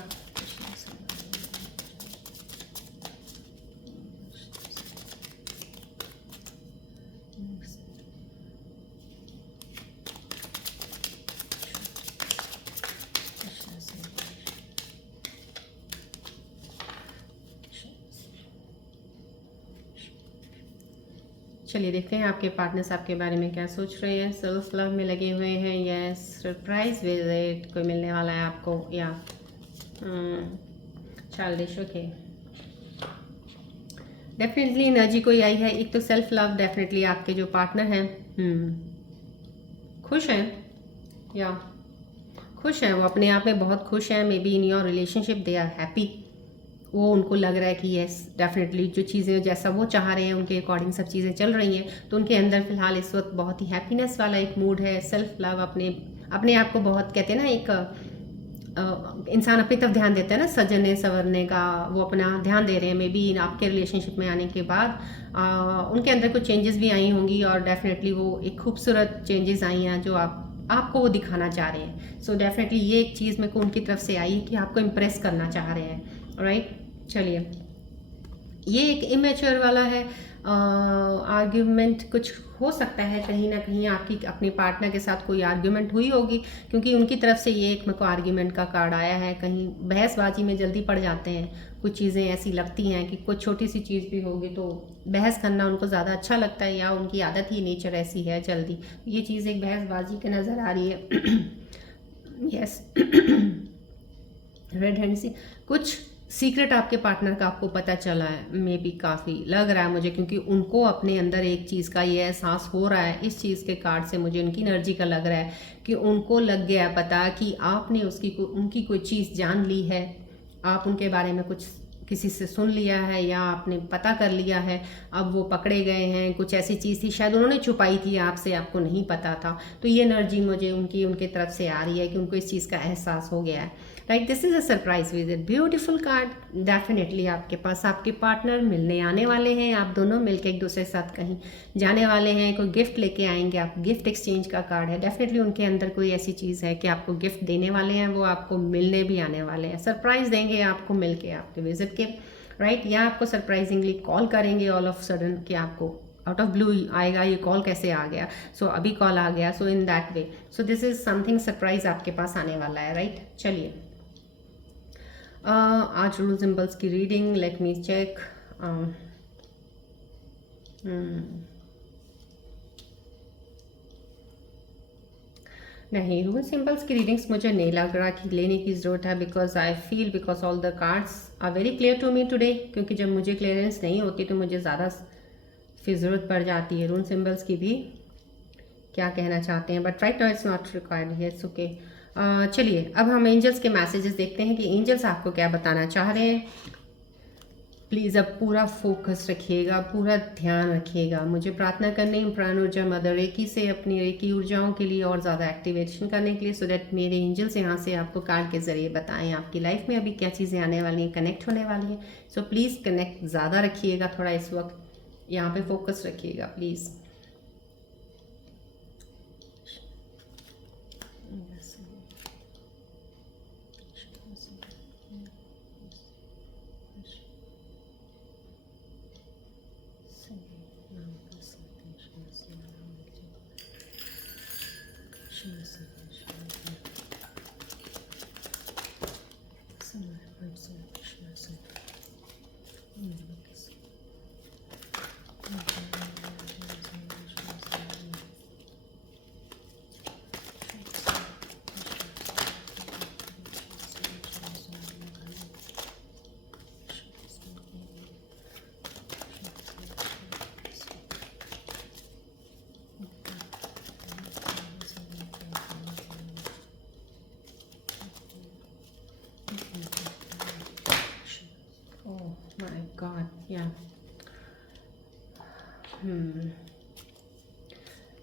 चलिए देखते हैं आपके पार्टनर्स आपके बारे में क्या सोच रहे हैं। सेल्फ लव में लगे हुए हैं, यस। सरप्राइज विजिट कोई मिलने वाला है आपको, या चाइल्डिश, ओके। डेफिनेटली एनर्जी कोई आई है। एक तो सेल्फ लव, डेफिनेटली आपके जो पार्टनर हैं खुश हैं, या खुश हैं, वो अपने आप में बहुत खुश हैं। Maybe in your relationship they are happy. वो उनको लग रहा है कि यस डेफिनेटली जो चीज़ें जैसा वो चाह रहे हैं उनके अकॉर्डिंग सब चीज़ें चल रही हैं। तो उनके अंदर फिलहाल इस वक्त बहुत ही हैप्पीनेस वाला एक मूड है। सेल्फ लव, अपने आप को बहुत, कहते हैं ना, एक इंसान अपनी तरफ ध्यान देता है ना, सजने संवरने का, वो अपना ध्यान दे रहे हैं। मे बी आपके रिलेशनशिप में आने के बाद उनके अंदर कुछ चेंजेस भी आई होंगी और डेफिनेटली वो एक खूबसूरत चेंजेस आई हैं जो आपको वो दिखाना चाह रहे हैं। सो डेफिनेटली ये एक चीज़ मेरे को उनकी तरफ से आई है कि आपको इम्प्रेस करना चाह रहे हैं, राइट। चलिए, ये एक इमेच्योर वाला है। आर्ग्यूमेंट कुछ हो सकता है, कहीं ना कहीं आपकी अपने पार्टनर के साथ कोई आर्ग्यूमेंट हुई होगी, क्योंकि उनकी तरफ से ये एक मेरे को आर्ग्यूमेंट का कार्ड आया है। कहीं बहसबाजी में जल्दी पड़ जाते हैं, कुछ चीज़ें ऐसी लगती हैं कि कुछ छोटी सी चीज़ भी होगी तो बहस करना उनको ज़्यादा अच्छा लगता है, या उनकी आदत ही नेचर ऐसी है जल्दी। ये चीज़ एक बहसबाजी की नज़र आ रही है। यस। रेड हैंड सी कुछ सीक्रेट आपके पार्टनर का आपको पता चला है, मे बी काफ़ी लग रहा है मुझे, क्योंकि उनको अपने अंदर एक चीज़ का ये एहसास हो रहा है। इस चीज़ के कार्ड से मुझे उनकी एनर्जी का लग रहा है कि उनको लग गया है पता कि आपने उनकी कोई चीज़ जान ली है, आप उनके बारे में कुछ किसी से सुन लिया है या आपने पता कर लिया है। अब वो पकड़े गए हैं, कुछ ऐसी चीज़ थी शायद उन्होंने छुपाई थी आपसे, आपको नहीं पता था। तो ये एनर्जी मुझे उनके तरफ से आ रही है कि उनको इस चीज़ का एहसास हो गया है। Right, this is a surprise visit, beautiful card. Definitely आपके पास आपके पार्टनर मिलने आने वाले हैं, आप दोनों मिलकर एक दूसरे के साथ कहीं जाने वाले हैं, कोई गिफ्ट लेके आएंगे, आप गिफ्ट एक्सचेंज का कार्ड है। डेफिनेटली उनके अंदर कोई ऐसी चीज़ है कि आपको गिफ्ट देने वाले हैं, वो आपको मिलने भी आने वाले हैं, सरप्राइज देंगे आपको मिल के आपके विजिट के। राइट, या आपको सरप्राइजिंगली कॉल करेंगे ऑल ऑफ सडन कि आपको आउट ऑफ ब्लू आएगा, ये कॉल कैसे आ गया, सो अभी कॉल आ गया, so in that way, so this is something surprise आपके पास आने वाला है। राइट, चलिए आज रूल सिंबल्स की रीडिंग, लेट मी चेक। नहीं, रूल सिंबल्स की रीडिंग्स मुझे नहीं लग रहा कि लेने की ज़रूरत है, because I feel because all the cards are very clear to me today, क्योंकि जब मुझे क्लियरेंस नहीं होती तो मुझे ज़्यादा फिर ज़रूरत पड़ जाती है रूल सिंबल्स की भी, क्या कहना चाहते हैं, but right now it's not required here, it's okay. चलिए अब हम एंजल्स के मैसेजेस देखते हैं कि एंजल्स आपको क्या बताना चाह रहे हैं। प्लीज़ अब पूरा फोकस रखिएगा, पूरा ध्यान रखिएगा। मुझे प्रार्थना करनी है प्राण ऊर्जा मदर रेकी से, अपनी रेकी ऊर्जाओं के लिए और ज़्यादा एक्टिवेशन करने के लिए, सो दैट मेरे एंजल्स यहाँ से आपको कार्ड के ज़रिए बताएं आपकी लाइफ में अभी क्या चीज़ें आने वाली हैं, कनेक्ट होने वाली हैं। सो प्लीज़ कनेक्ट ज़्यादा रखिएगा, थोड़ा इस वक्त यहाँ पे फोकस रखिएगा प्लीज़। My God, yeah.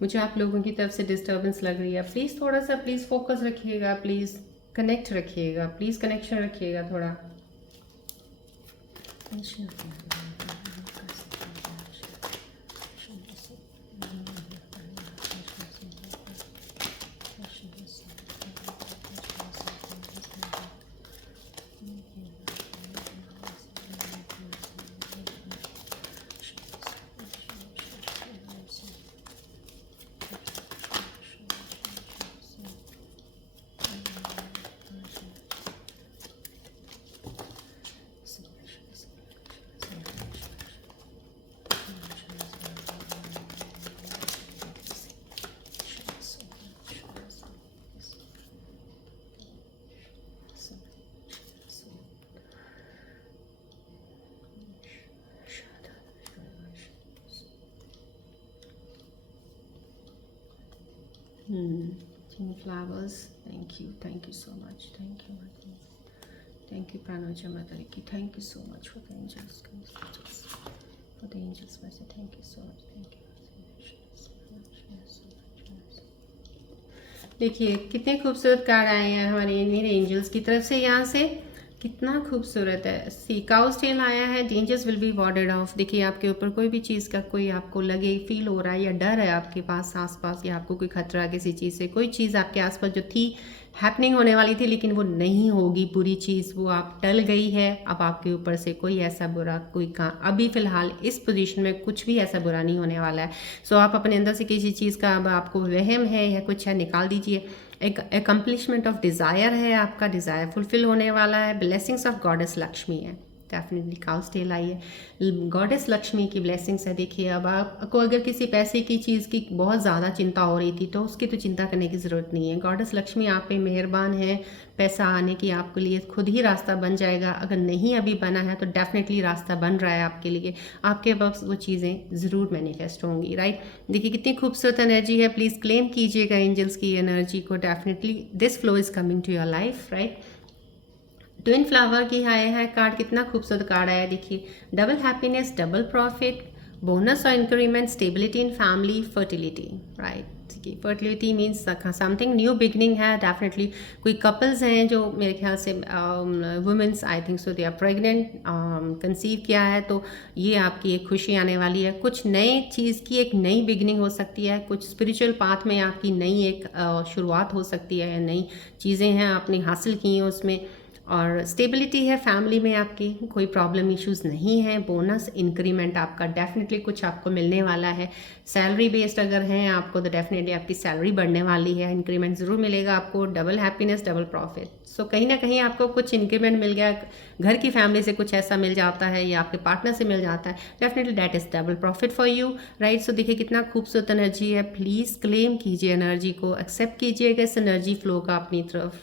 मुझे आप लोगों की तरफ से डिस्टर्बेंस लग रही है, प्लीज़ थोड़ा सा प्लीज़ फोकस रखिएगा, प्लीज़ कनेक्ट रखिएगा, प्लीज़ कनेक्शन रखिएगा थोड़ा। Flowers, thank you so much, thank you Pranaja Matariki, thank you so much for the angels, for the angels message, thank you so much, thank you। देखिए कितने खूबसूरत card आए हैं हमारे मेरे एंजल्स की तरफ से यहाँ से। कितना खूबसूरत है। सी काउस टेल आया है, डेंजर्स विल बी वार्डेड ऑफ। देखिए आपके ऊपर कोई भी चीज़ का कोई आपको लगे, फील हो रहा है या डर है आपके पास आसपास, या आपको कोई खतरा किसी चीज़ से, कोई चीज़ आपके आसपास जो थी हैपनिंग होने वाली थी लेकिन वो नहीं होगी बुरी चीज़, वो आप टल गई है। अब आपके ऊपर से कोई ऐसा बुरा कोई काम अभी फ़िलहाल इस पोजीशन में कुछ भी ऐसा बुरा नहीं होने वाला है। सो आप अपने अंदर से किसी चीज़ का अब आपको वहम है या कुछ है, निकाल दीजिए। एक अकम्पलिशमेंट ऑफ डिज़ायर है, आपका डिज़ायर फुलफिल होने वाला है। ब्लेसिंग्स ऑफ गॉडेस लक्ष्मी है, डेफिनेटली काउस टेल आई है, गॉडेस लक्ष्मी की ब्लेसिंग्स है। देखिए अब आपको अगर किसी पैसे की चीज़ की बहुत ज़्यादा चिंता हो रही थी तो उसकी तो चिंता करने की ज़रूरत नहीं है। गॉडेस लक्ष्मी आप पे मेहरबान है, पैसा आने की आपके लिए खुद ही रास्ता बन जाएगा। अगर नहीं अभी बना है तो डेफिनेटली रास्ता बन रहा है आपके लिए, आपके पास वो चीज़ें ज़रूर मैनिफेस्ट होंगी, राइट। देखिए कितनी खूबसूरत एनर्जी है, प्लीज़ क्लेम कीजिएगा एंजल्स की एनर्जी को। Definitely this flow is coming to your life, right. Twin flower की आया है कार्ड, कितना खूबसूरत कार्ड आया है। देखिए double happiness, double profit, bonus और increment, stability in family, fertility, right. देखिए fertility means something new beginning है। डेफिनेटली कोई कपल्स हैं जो मेरे ख्याल से women's, I think so they are pregnant, conceive किया है, तो ये आपकी एक खुशी आने वाली है। कुछ नए चीज़ की एक नई बिगनिंग हो सकती है, कुछ स्पिरिचुअल पाथ में आपकी नई एक शुरुआत हो सकती है, नई चीज़ें हैं आपने हासिल की हैं उसमें। और स्टेबिलिटी है फैमिली में, आपकी कोई प्रॉब्लम इश्यूज नहीं है। बोनस इंक्रीमेंट आपका डेफिनेटली कुछ आपको मिलने वाला है। सैलरी बेस्ड अगर हैं आपको तो डेफिनेटली आपकी सैलरी बढ़ने वाली है, इंक्रीमेंट ज़रूर मिलेगा आपको। Double happiness, double profit. So कहीं ना कहीं आपको कुछ इंक्रीमेंट मिल गया, घर की फैमिली से कुछ ऐसा मिल जाता है या आपके पार्टनर से मिल जाता है, definitely that is double profit for you, right. So देखिए कितना खूबसूरत एनर्जी है। प्लीज़ क्लेम कीजिए एनर्जी को, एक्सेप्ट कीजिएगा इस एनर्जी फ्लो का अपनी तरफ।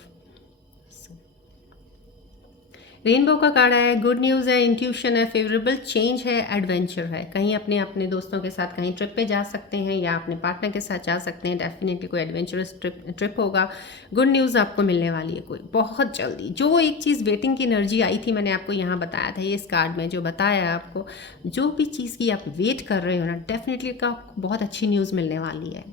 रेनबो का कार्ड है, गुड न्यूज़ है, इंट्यूशन है, फेवरेबल चेंज है, एडवेंचर है। कहीं अपने अपने दोस्तों के साथ कहीं ट्रिप पे जा सकते हैं या अपने पार्टनर के साथ जा सकते हैं। डेफिनेटली कोई एडवेंचरस ट्रिप होगा। गुड न्यूज़ आपको मिलने वाली है कोई बहुत जल्दी। जो एक चीज़ वेटिंग की एनर्जी आई थी, मैंने आपको यहाँ बताया था, ये इस कार्ड में जो बताया है आपको, जो भी चीज़ की आप वेट कर रहे हो ना, डेफिनेटली का बहुत अच्छी न्यूज़ मिलने वाली है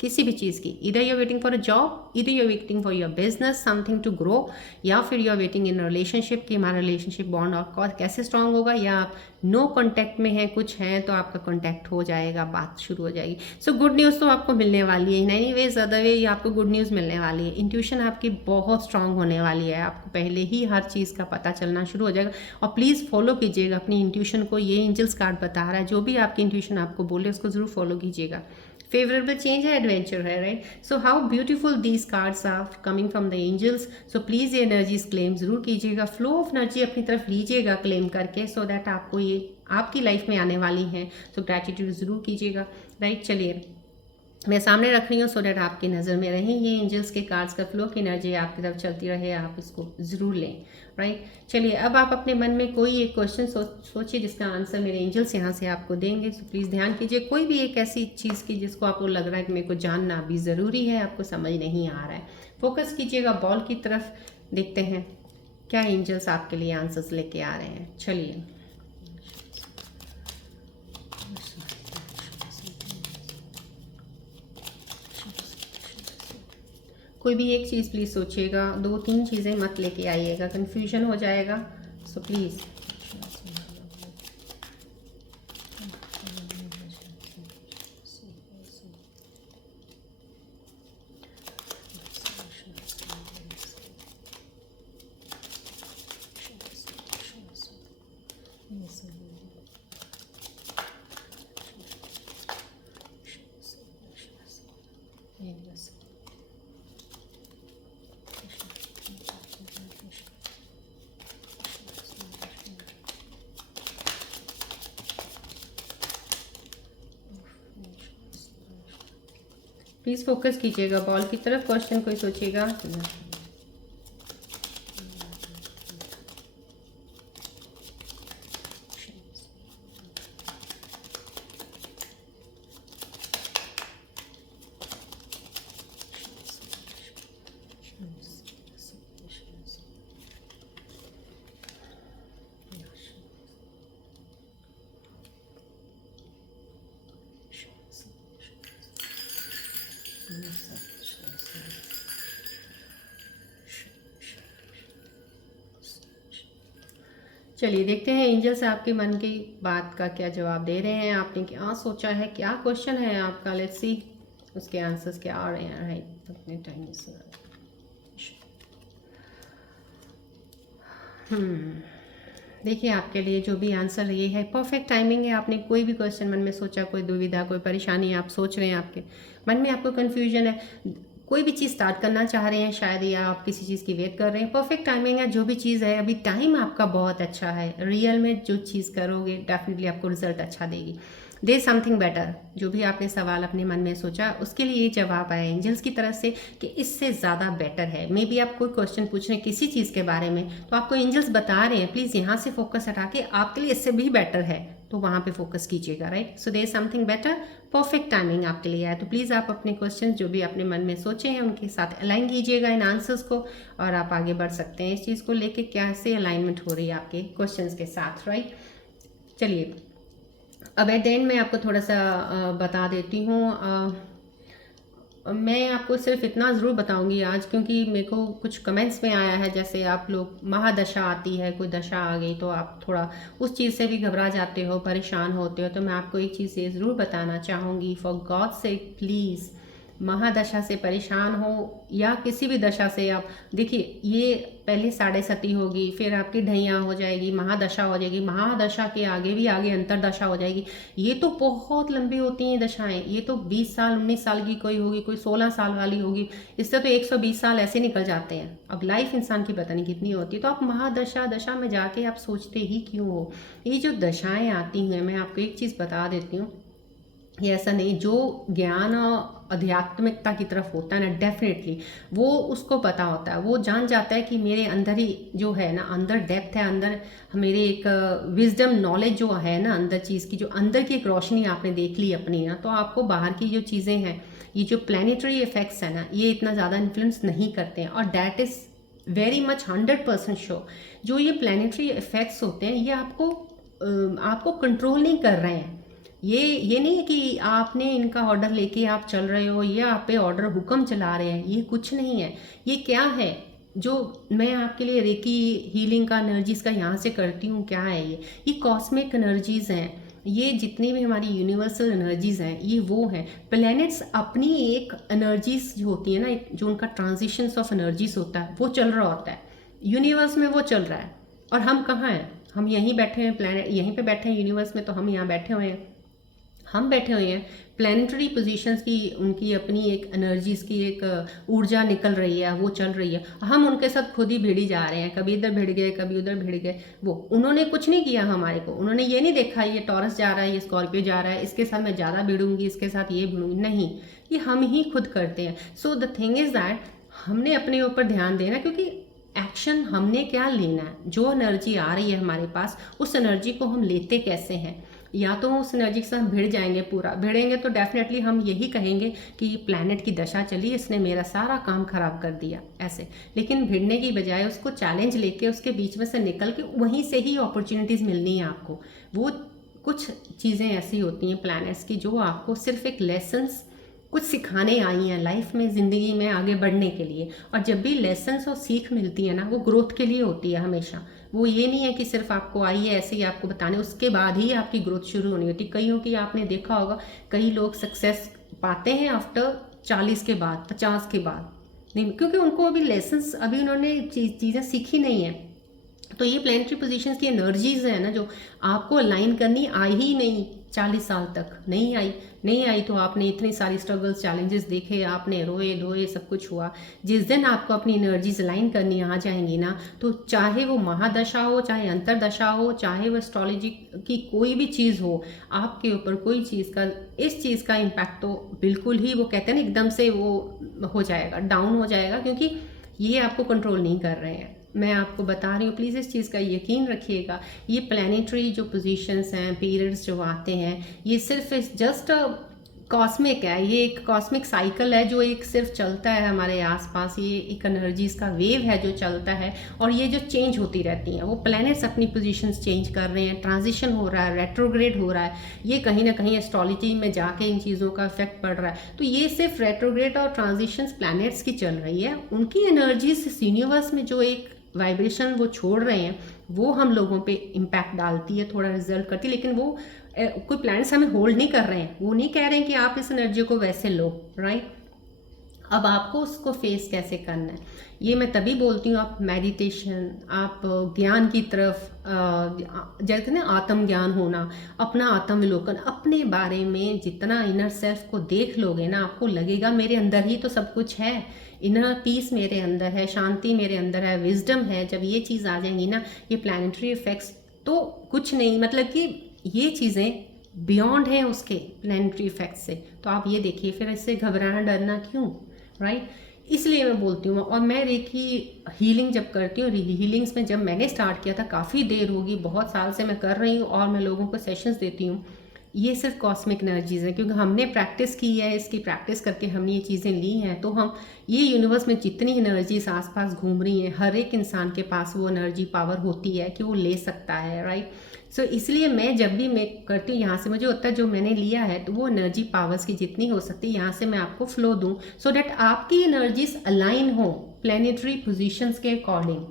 किसी भी चीज़ की। इधर you are waiting for a job, इधर you are waiting for your business, something to grow, या फिर you are waiting in relationship कि हमारा रिलेशनशिप बॉन्ड और कैसे स्ट्रांग होगा, या आप नो कॉन्टैक्ट में है, कुछ हैं तो आपका कॉन्टैक्ट हो जाएगा, बात शुरू हो जाएगी। सो गुड न्यूज़ तो आपको मिलने वाली है, एनी वेज अदर वे आपको गुड न्यूज़ मिलने वाली है। इंट्यूशन आपकी बहुत स्ट्रांग होने वाली है, आपको पहले ही हर चीज़ का पता चलना शुरू हो जाएगा। और प्लीज़ फॉलो कीजिएगा अपनी इंट्यूशन को, ये एंजल्स कार्ड बता रहा है, जो भी आपकी इंट्यूशन आपको बोले उसको ज़रूर फॉलो कीजिएगा। फेवरेबल चेंज है, एडवेंचर है, right. So how beautiful these cards are coming from the angels. So please ये एनर्जीज क्लेम ज़रूर कीजिएगा, फ्लो ऑफ एनर्जी अपनी तरफ लीजिएगा क्लेम करके, सो दैट आपको ये आपकी लाइफ में आने वाली हैं। सो ग्रैटिट्यूड ज़रूर कीजिएगा, राइट। चलिए मैं सामने रख रही हूँ सो डैट आपकी नज़र में रहें ये एंजल्स के कार्ड्स का फ्लो की एनर्जी आपकी तरफ चलती रहे, आप इसको ज़रूर लें, राइट। चलिए अब आप अपने मन में कोई एक क्वेश्चन सोचिए जिसका आंसर मेरे एंजल्स यहाँ से आपको देंगे। सो प्लीज़ ध्यान कीजिए, कोई भी एक ऐसी चीज़ की जिसको आपको लग रहा है कि मेरे को जानना भी ज़रूरी है, आपको समझ नहीं आ रहा है, फोकस कीजिएगा बॉल की तरफ। देखते हैं क्या एंजल्स आपके लिए आंसर्स लेके आ रहे हैं। चलिए कोई भी एक चीज़ प्लीज़ सोचिएगा, दो तीन चीज़ें मत लेके आइएगा, कन्फ्यूजन हो जाएगा। सो प्लीज़ प्लीज़ फोकस कीजिएगा बॉल की तरफ, क्वेश्चन कोई सोचिएगा। चलिए देखते हैं एंजल्स आपके मन की बात का क्या जवाब दे रहे हैं, आपने क्या सोचा है, क्या क्वेश्चन है आपका। लेट्स सी उसके आंसर्स क्या आ रहे हैं। राइट, अपने टाइम से देखिए आपके लिए जो भी आंसर ये है परफेक्ट टाइमिंग है। आपने कोई भी क्वेश्चन मन में सोचा, कोई दुविधा, कोई परेशानी आप सोच रहे हैं, आपके मन में आपको कन्फ्यूजन है, कोई भी चीज़ स्टार्ट करना चाह रहे हैं शायद, या आप किसी चीज़ की वेट कर रहे हैं, परफेक्ट टाइमिंग है। जो भी चीज़ है अभी टाइम आपका बहुत अच्छा है, रियल में जो चीज़ करोगे डेफिनेटली आपको रिजल्ट अच्छा देगी। They something better. जो भी आपने सवाल अपने मन में सोचा उसके लिए ये जवाब आया एंजल्स की तरफ से कि इससे ज़्यादा बेटर है। मे बी आप कोई क्वेश्चन पूछ रहे हैं किसी चीज़ के बारे में, तो आपको एंजल्स बता रहे हैं प्लीज़ यहाँ से फोकस हटा के आपके लिए इससे भी बेटर है, तो वहाँ पे फोकस कीजिएगा। Right, so they something better, perfect timing आपके लिए है। तो प्लीज़ आप अपने क्वेश्चन जो भी आपने मन में सोचे हैं उनके साथ अलाइन कीजिएगा इन आंसर्स को, और आप आगे बढ़ सकते हैं इस चीज़ को लेके कैसे अलाइनमेंट हो रही है आपके क्वेश्चंस के साथ। राइट, चलिए अब एट द एंड मैं आपको थोड़ा सा बता देती हूँ। मैं आपको सिर्फ इतना ज़रूर बताऊंगी आज, क्योंकि मेरे को कुछ कमेंट्स में आया है जैसे आप लोग महादशा आती है, कोई दशा आ गई तो आप थोड़ा उस चीज़ से भी घबरा जाते हो, परेशान होते हो। तो मैं आपको एक चीज़ ये ज़रूर बताना चाहूँगी, फॉर गॉड से प्लीज़, महादशा से परेशान हो या किसी भी दशा से आप देखिए, ये पहले 7.5 होगी, फिर आपकी ढैया हो जाएगी, महादशा हो जाएगी, महादशा के आगे भी आगे अंतरदशा हो जाएगी। ये तो बहुत लंबी होती हैं दशाएं, ये तो 20 साल 19 साल की कोई होगी, कोई 16 साल वाली होगी, इससे तो 120 साल ऐसे निकल जाते हैं। अब लाइफ इंसान की पता नहीं कितनी होती है, तो आप महादशा दशा में जाके आप सोचते ही क्यों हो। ये जो दशाएं आती हैं, मैं आपको एक चीज़ बता देती हूँ, ये ऐसा नहीं, जो ज्ञान और आध्यात्मिकता की तरफ होता है ना, डेफिनेटली वो उसको पता होता है, वो जान जाता है कि मेरे अंदर ही जो है ना, अंदर डेप्थ है, अंदर मेरे एक विजडम नॉलेज जो है ना अंदर चीज़ की, जो अंदर की एक रोशनी आपने देख ली अपनी ना, तो आपको बाहर की जो चीज़ें हैं, ये जो प्लानिटरी इफेक्ट्स है ना, ये इतना ज़्यादा इन्फ्लुएंस नहीं करते हैं। और that is very much 100% sure, जो ये प्लानिटरी इफेक्ट्स होते हैं ये आपको कंट्रोल नहीं कर रहे हैं। ये नहीं है कि आपने इनका ऑर्डर लेके आप चल रहे हो, या आप पे ऑर्डर हुक्म चला रहे हैं, ये कुछ नहीं है। ये क्या है जो मैं आपके लिए रेकी हीलिंग का एनर्जीज का यहाँ से करती हूँ, क्या है ये कॉस्मिक एनर्जीज हैं। ये जितनी भी हमारी यूनिवर्सल एनर्जीज हैं, ये वो हैं। प्लैनेट्स अपनी एक एनर्जीज जो होती है ना, जो उनका ट्रांजिशंस ऑफ एनर्जीज होता है वो चल रहा होता है यूनिवर्स में, वो चल रहा है। और हम कहाँ हैं? हम यहीं बैठे हैं, प्लैनेट यहीं पे बैठे हैं यूनिवर्स में, तो हम यहाँ बैठे हुए हैं, हम बैठे हुए हैं। प्लानिटरी पोजीशंस की उनकी अपनी एक एनर्जीज की एक ऊर्जा निकल रही है, वो चल रही है। हम उनके साथ खुद ही भिड़ी जा रहे हैं, कभी इधर भिड़ गए, कभी उधर भिड़ गए। वो उन्होंने कुछ नहीं किया हमारे को, उन्होंने ये नहीं देखा ये टॉरस जा रहा है, ये स्कॉर्पियो जा रहा है, इसके साथ मैं ज़्यादा भिड़ूंगी, इसके साथ ये भिड़ूंगी, नहीं, ये हम ही खुद करते हैं। So the thing is that हमने अपने ऊपर ध्यान देना, क्योंकि एक्शन हमने क्या लेना है। जो एनर्जी आ रही है हमारे पास, उस एनर्जी को हम लेते कैसे हैं। या तो उस एनर्जी के साथ भिड़ जाएंगे, पूरा भिड़ेंगे तो डेफिनेटली हम यही कहेंगे कि प्लैनेट की दशा चली, इसने मेरा सारा काम खराब कर दिया, ऐसे। लेकिन भिड़ने की बजाय उसको चैलेंज लेके उसके बीच में से निकल के वहीं से ही अपॉर्चुनिटीज़ मिलनी है आपको। वो कुछ चीज़ें ऐसी होती हैं प्लैनेट्स की जो आपको सिर्फ एक लेसन्स कुछ सिखाने आई हैं लाइफ में, ज़िंदगी में आगे बढ़ने के लिए। और जब भी लेसन्स और सीख मिलती है ना, वो ग्रोथ के लिए होती है हमेशा। वो ये नहीं है कि सिर्फ आपको आई है ऐसे ही आपको बताने, उसके बाद ही आपकी ग्रोथ शुरू होनी होती। कईयों की आपने देखा होगा, कई लोग सक्सेस पाते हैं आफ्टर 40 के बाद, 50 के बाद, नहीं, क्योंकि उनको अभी लेसन्स, अभी उन्होंने चीज़ें सीखी नहीं है। तो ये प्लानिटरी पोजीशंस की एनर्जीज है ना, जो आपको अलाइन करनी आई ही नहीं, 40 साल तक नहीं आई तो आपने इतनी सारी स्ट्रगल्स चैलेंजेस देखे, आपने रोए धोए, सब कुछ हुआ। जिस दिन आपको अपनी एनर्जीज अलाइन करनी आ जाएंगी ना, तो चाहे वो महादशा हो, चाहे अंतरदशा हो, चाहे वो एस्ट्रोलॉजी की कोई भी चीज़ हो, आपके ऊपर कोई चीज़ का, इस चीज़ का इम्पैक्ट तो बिल्कुल ही, वो कहते हैं ना, एकदम से वो हो जाएगा, डाउन हो जाएगा, क्योंकि ये आपको कंट्रोल नहीं कर रहे हैं। मैं आपको बता रही हूँ, प्लीज़ इस चीज़ का यकीन रखिएगा। ये प्लानिटरी जो पोजीशंस हैं, पीरियड्स जो आते हैं, ये सिर्फ जस्ट कॉस्मिक है, ये एक कॉस्मिक साइकिल है जो एक सिर्फ चलता है हमारे आसपास। ये एक एनर्जीज का वेव है जो चलता है, और ये जो चेंज होती रहती हैं, वो प्लैनेट्स अपनी पोजीशंस चेंज कर रहे हैं, ट्रांजिशन हो रहा है, रेट्रोग्रेड हो रहा है। ये कहीं ना कहीं एस्ट्रोलॉजी में जाके इन चीज़ों का इफेक्ट पड़ रहा है। तो ये सिर्फ रेट्रोग्रेड और ट्रांजिशंस प्लैनेट्स की चल रही है, उनकी एनर्जीज इस यूनिवर्स में जो एक वाइब्रेशन वो छोड़ रहे हैं वो हम लोगों पे इम्पैक्ट डालती है, थोड़ा रिजल्ट करती है, लेकिन वो कोई प्लैनेट्स हमें होल्ड नहीं कर रहे हैं, वो नहीं कह रहे हैं कि आप इस एनर्जी को वैसे लो, राइट। अब आपको उसको फेस कैसे करना है, ये मैं तभी बोलती हूँ, आप मेडिटेशन, आप ज्ञान की तरफ, जैसे ना आत्म ज्ञान होना, अपना आत्मविलोकन, अपने बारे में जितना इनर सेल्फ को देख लोगे ना, आपको लगेगा मेरे अंदर ही तो सब कुछ है, इनर पीस मेरे अंदर है, शांति मेरे अंदर है, विजडम है। जब ये चीज़ आ जाएंगी ना, ये प्लानिटरी इफेक्ट्स तो कुछ नहीं, मतलब कि ये चीज़ें बियॉन्ड हैं उसके प्लानिटरी इफेक्ट्स से। तो आप ये देखिए, फिर इससे घबराना डरना क्यों, राइट। इसलिए मैं बोलती हूँ, और मैं रेकी हीलिंग जब करती हूँ, हीलिंग्स में जब मैंने स्टार्ट किया था, काफ़ी देर होगी, बहुत साल से मैं कर रही हूँ और मैं लोगों को सेशंस देती हूँ। ये सिर्फ कॉस्मिक एनर्जीज है, क्योंकि हमने प्रैक्टिस की है, इसकी प्रैक्टिस करके हमने ये चीज़ें ली हैं, तो हम ये यूनिवर्स में जितनी एनर्जीज आसपास घूम रही हैं, हर एक इंसान के पास वो एनर्जी पावर होती है कि वो ले सकता है, राइट। सो इसलिए मैं जब भी मैं करती हूँ, यहाँ से मुझे होता है जो मैंने लिया है, तो वो एनर्जी पावर्स की जितनी हो सकती है यहाँ से मैं आपको फ्लो दूँ, सो डैट आपकी एनर्जीज अलाइन हो प्लेनेटरी पोजिशंस के अकॉर्डिंग।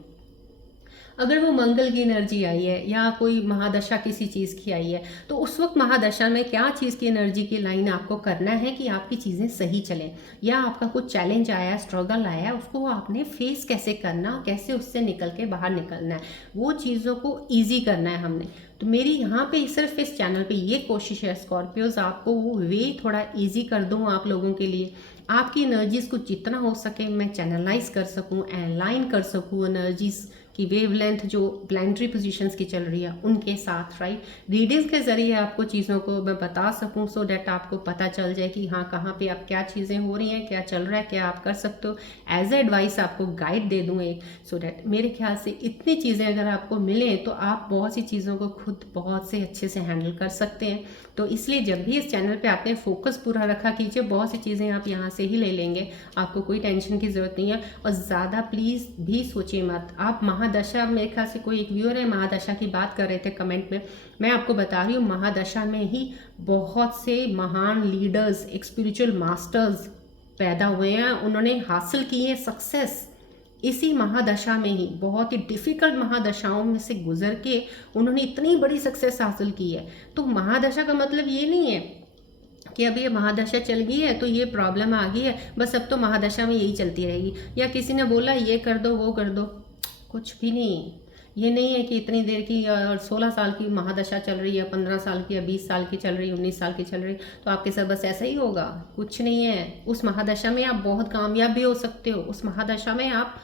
अगर वो मंगल की एनर्जी आई है या कोई महादशा किसी चीज़ की आई है, तो उस वक्त महादशा में क्या चीज़ की एनर्जी की लाइन आपको करना है कि आपकी चीज़ें सही चलें, या आपका कुछ चैलेंज आया, स्ट्रगल आया, उसको आपने फेस कैसे करना, कैसे उससे निकल के बाहर निकलना है, वो चीज़ों को ईजी करना है हमने। तो मेरी यहाँ पे सिर्फ इस चैनल पे ये कोशिश है स्कॉर्पियोज, आपको वो वे थोड़ा ईजी कर दूँ आप लोगों के लिए, आपकी एनर्जीज को जितना हो सके मैं चैनलाइज कर सकूँ, अलाइन कर सकूँ एनर्जीज की वेवलेंथ जो प्लानिटरी पोजीशंस की चल रही है उनके साथ, राइट। रीडिंग्स के जरिए आपको चीज़ों को मैं बता सकूं, सो डैट आपको पता चल जाए कि हाँ कहाँ पे आप क्या चीज़ें हो रही हैं, क्या चल रहा है, क्या आप कर सकते हो, एज एडवाइस आपको गाइड दे दूँ एक, सो डैट मेरे ख्याल से इतनी चीज़ें अगर आपको मिले तो आप बहुत सी चीज़ों को खुद बहुत से अच्छे से हैंडल कर सकते हैं। तो इसलिए जब भी इस चैनल पे आते हैं, फोकस पूरा रखा कीजिए, बहुत सी चीज़ें आप यहाँ से ही ले लेंगे, आपको कोई टेंशन की ज़रूरत नहीं है। और ज़्यादा प्लीज़ भी सोचिए मत, आप महादशा, मेरे ख्याल से कोई एक व्यूअर है महादशा की बात कर रहे थे कमेंट में, मैं आपको बता रही हूँ महादशा में ही बहुत से महान लीडर्स, एक स्पिरिचुअल मास्टर्स पैदा हुए हैं, उन्होंने हासिल की है सक्सेस इसी महादशा में ही, बहुत ही डिफ़िकल्ट महादशाओं में से गुजर के उन्होंने इतनी बड़ी सक्सेस हासिल की है। तो महादशा का मतलब ये नहीं है कि अब ये महादशा चल गई है तो ये प्रॉब्लम आ गई है, बस अब तो महादशा में यही चलती रहेगी, या किसी ने बोला ये कर दो वो कर दो, कुछ भी नहीं। ये नहीं है कि इतनी देर की 16 साल की महादशा चल रही है, 15 साल की या 20 साल की चल रही है, 19 साल की चल रही है, तो आपके साथ बस ऐसा ही होगा, कुछ नहीं है। उस महादशा में आप बहुत कामयाब भी हो सकते हो, उस महादशा में आप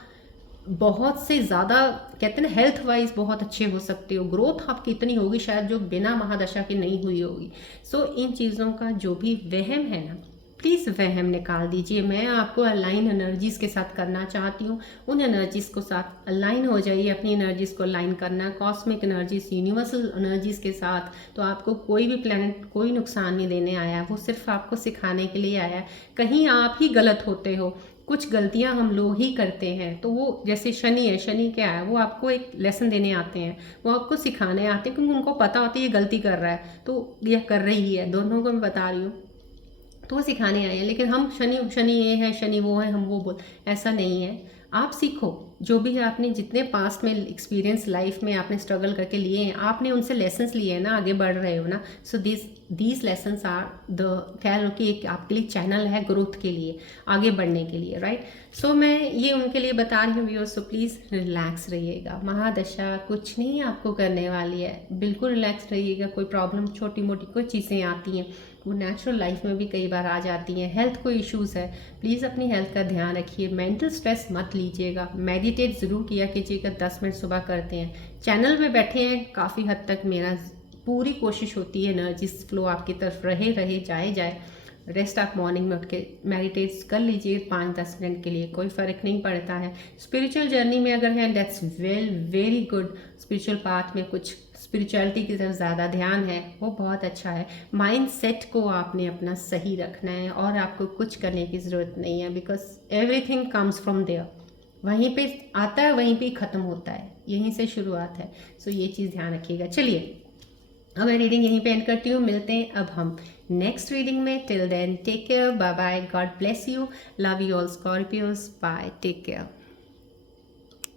बहुत से ज़्यादा, कहते हैं ना, हेल्थ वाइज बहुत अच्छे हो सकते हो, ग्रोथ आपकी इतनी होगी शायद जो बिना महादशा की नहीं हुई होगी। सो इन चीज़ों का जो भी वहम है ना, प्लीज़ वहम निकाल दीजिए। मैं आपको अलाइन एनर्जीज़ के साथ करना चाहती हूँ, उन एनर्जीज़ को साथ अलाइन हो जाइए, अपनी एनर्जीज़ को अलाइन करना कॉस्मिक एनर्जीज, यूनिवर्सल एनर्जीज़ के साथ। तो आपको कोई भी प्लैनेट कोई नुकसान नहीं देने आया, वो सिर्फ आपको सिखाने के लिए आया है। कहीं आप ही गलत होते हो, कुछ गलतियां हम लोग ही करते हैं, तो वो जैसे शनि है, शनि क्या है, वो आपको एक लेसन देने आते हैं, वो आपको सिखाने आते हैं, क्योंकि उनको पता होता है ये गलती कर रहा है तो यह कर रही है, दोनों को मैं बता रही हूँ, तो वो सिखाने आए हैं। लेकिन हम शनि शनि ये है, शनि वो है, हम वो बोल, ऐसा नहीं है। आप सीखो, जो भी आपने जितने पास्ट में एक्सपीरियंस लाइफ में आपने स्ट्रगल करके लिए हैं, आपने उनसे लेसन्स लिए हैं ना, आगे बढ़ रहे हो ना, so these lessons are the, कह लो कि एक आपके लिए चैनल है ग्रोथ के लिए, आगे बढ़ने के लिए, राइट। सो मैं ये उनके लिए बता रही हूँ व्यूअर्स, सो प्लीज़ रिलैक्स रहिएगा, महादशा कुछ नहीं आपको करने वाली है, बिल्कुल रिलैक्स रहिएगा। कोई प्रॉब्लम, छोटी मोटी कोई चीज़ें आती हैं, वो नेचुरल लाइफ में भी कई बार आ जाती हैं, हेल्थ कोई इश्यूज़ है, प्लीज़ अपनी हेल्थ का ध्यान रखिए, मेंटल स्ट्रेस मत लीजिएगा, मेडिटेट ज़रूर किया कीजिएगा, 10 मिनट सुबह करते हैं, चैनल पे बैठे हैं, काफ़ी हद तक मेरा पूरी कोशिश होती है एनर्जी फ्लो आपकी तरफ रहे जाए। रेस्ट आप मॉर्निंग में उठ के मेडिटेट कर लीजिए 5-10 मिनट के लिए, कोई फ़र्क नहीं पड़ता है। स्पिरिचुअल जर्नी में अगर है, that's very good, spiritual path में कुछ स्पिरिचुअलिटी की तरफ ज़्यादा ध्यान है, वो बहुत अच्छा है। माइंड सेट को आपने अपना सही रखना है और आपको कुछ करने की ज़रूरत नहीं है, because everything comes from there, वहीं पे आता है वहीं पे ख़त्म होता है, यहीं से शुरुआत है। सो ये चीज़ ध्यान रखिएगा। चलिए अब मैं रीडिंग यहीं पे एंड करती हूँ, मिलते हैं अब हम नेक्स्ट रीडिंग में। Till then take care, bye bye, God bless you, love you all Scorpios, bye, take care.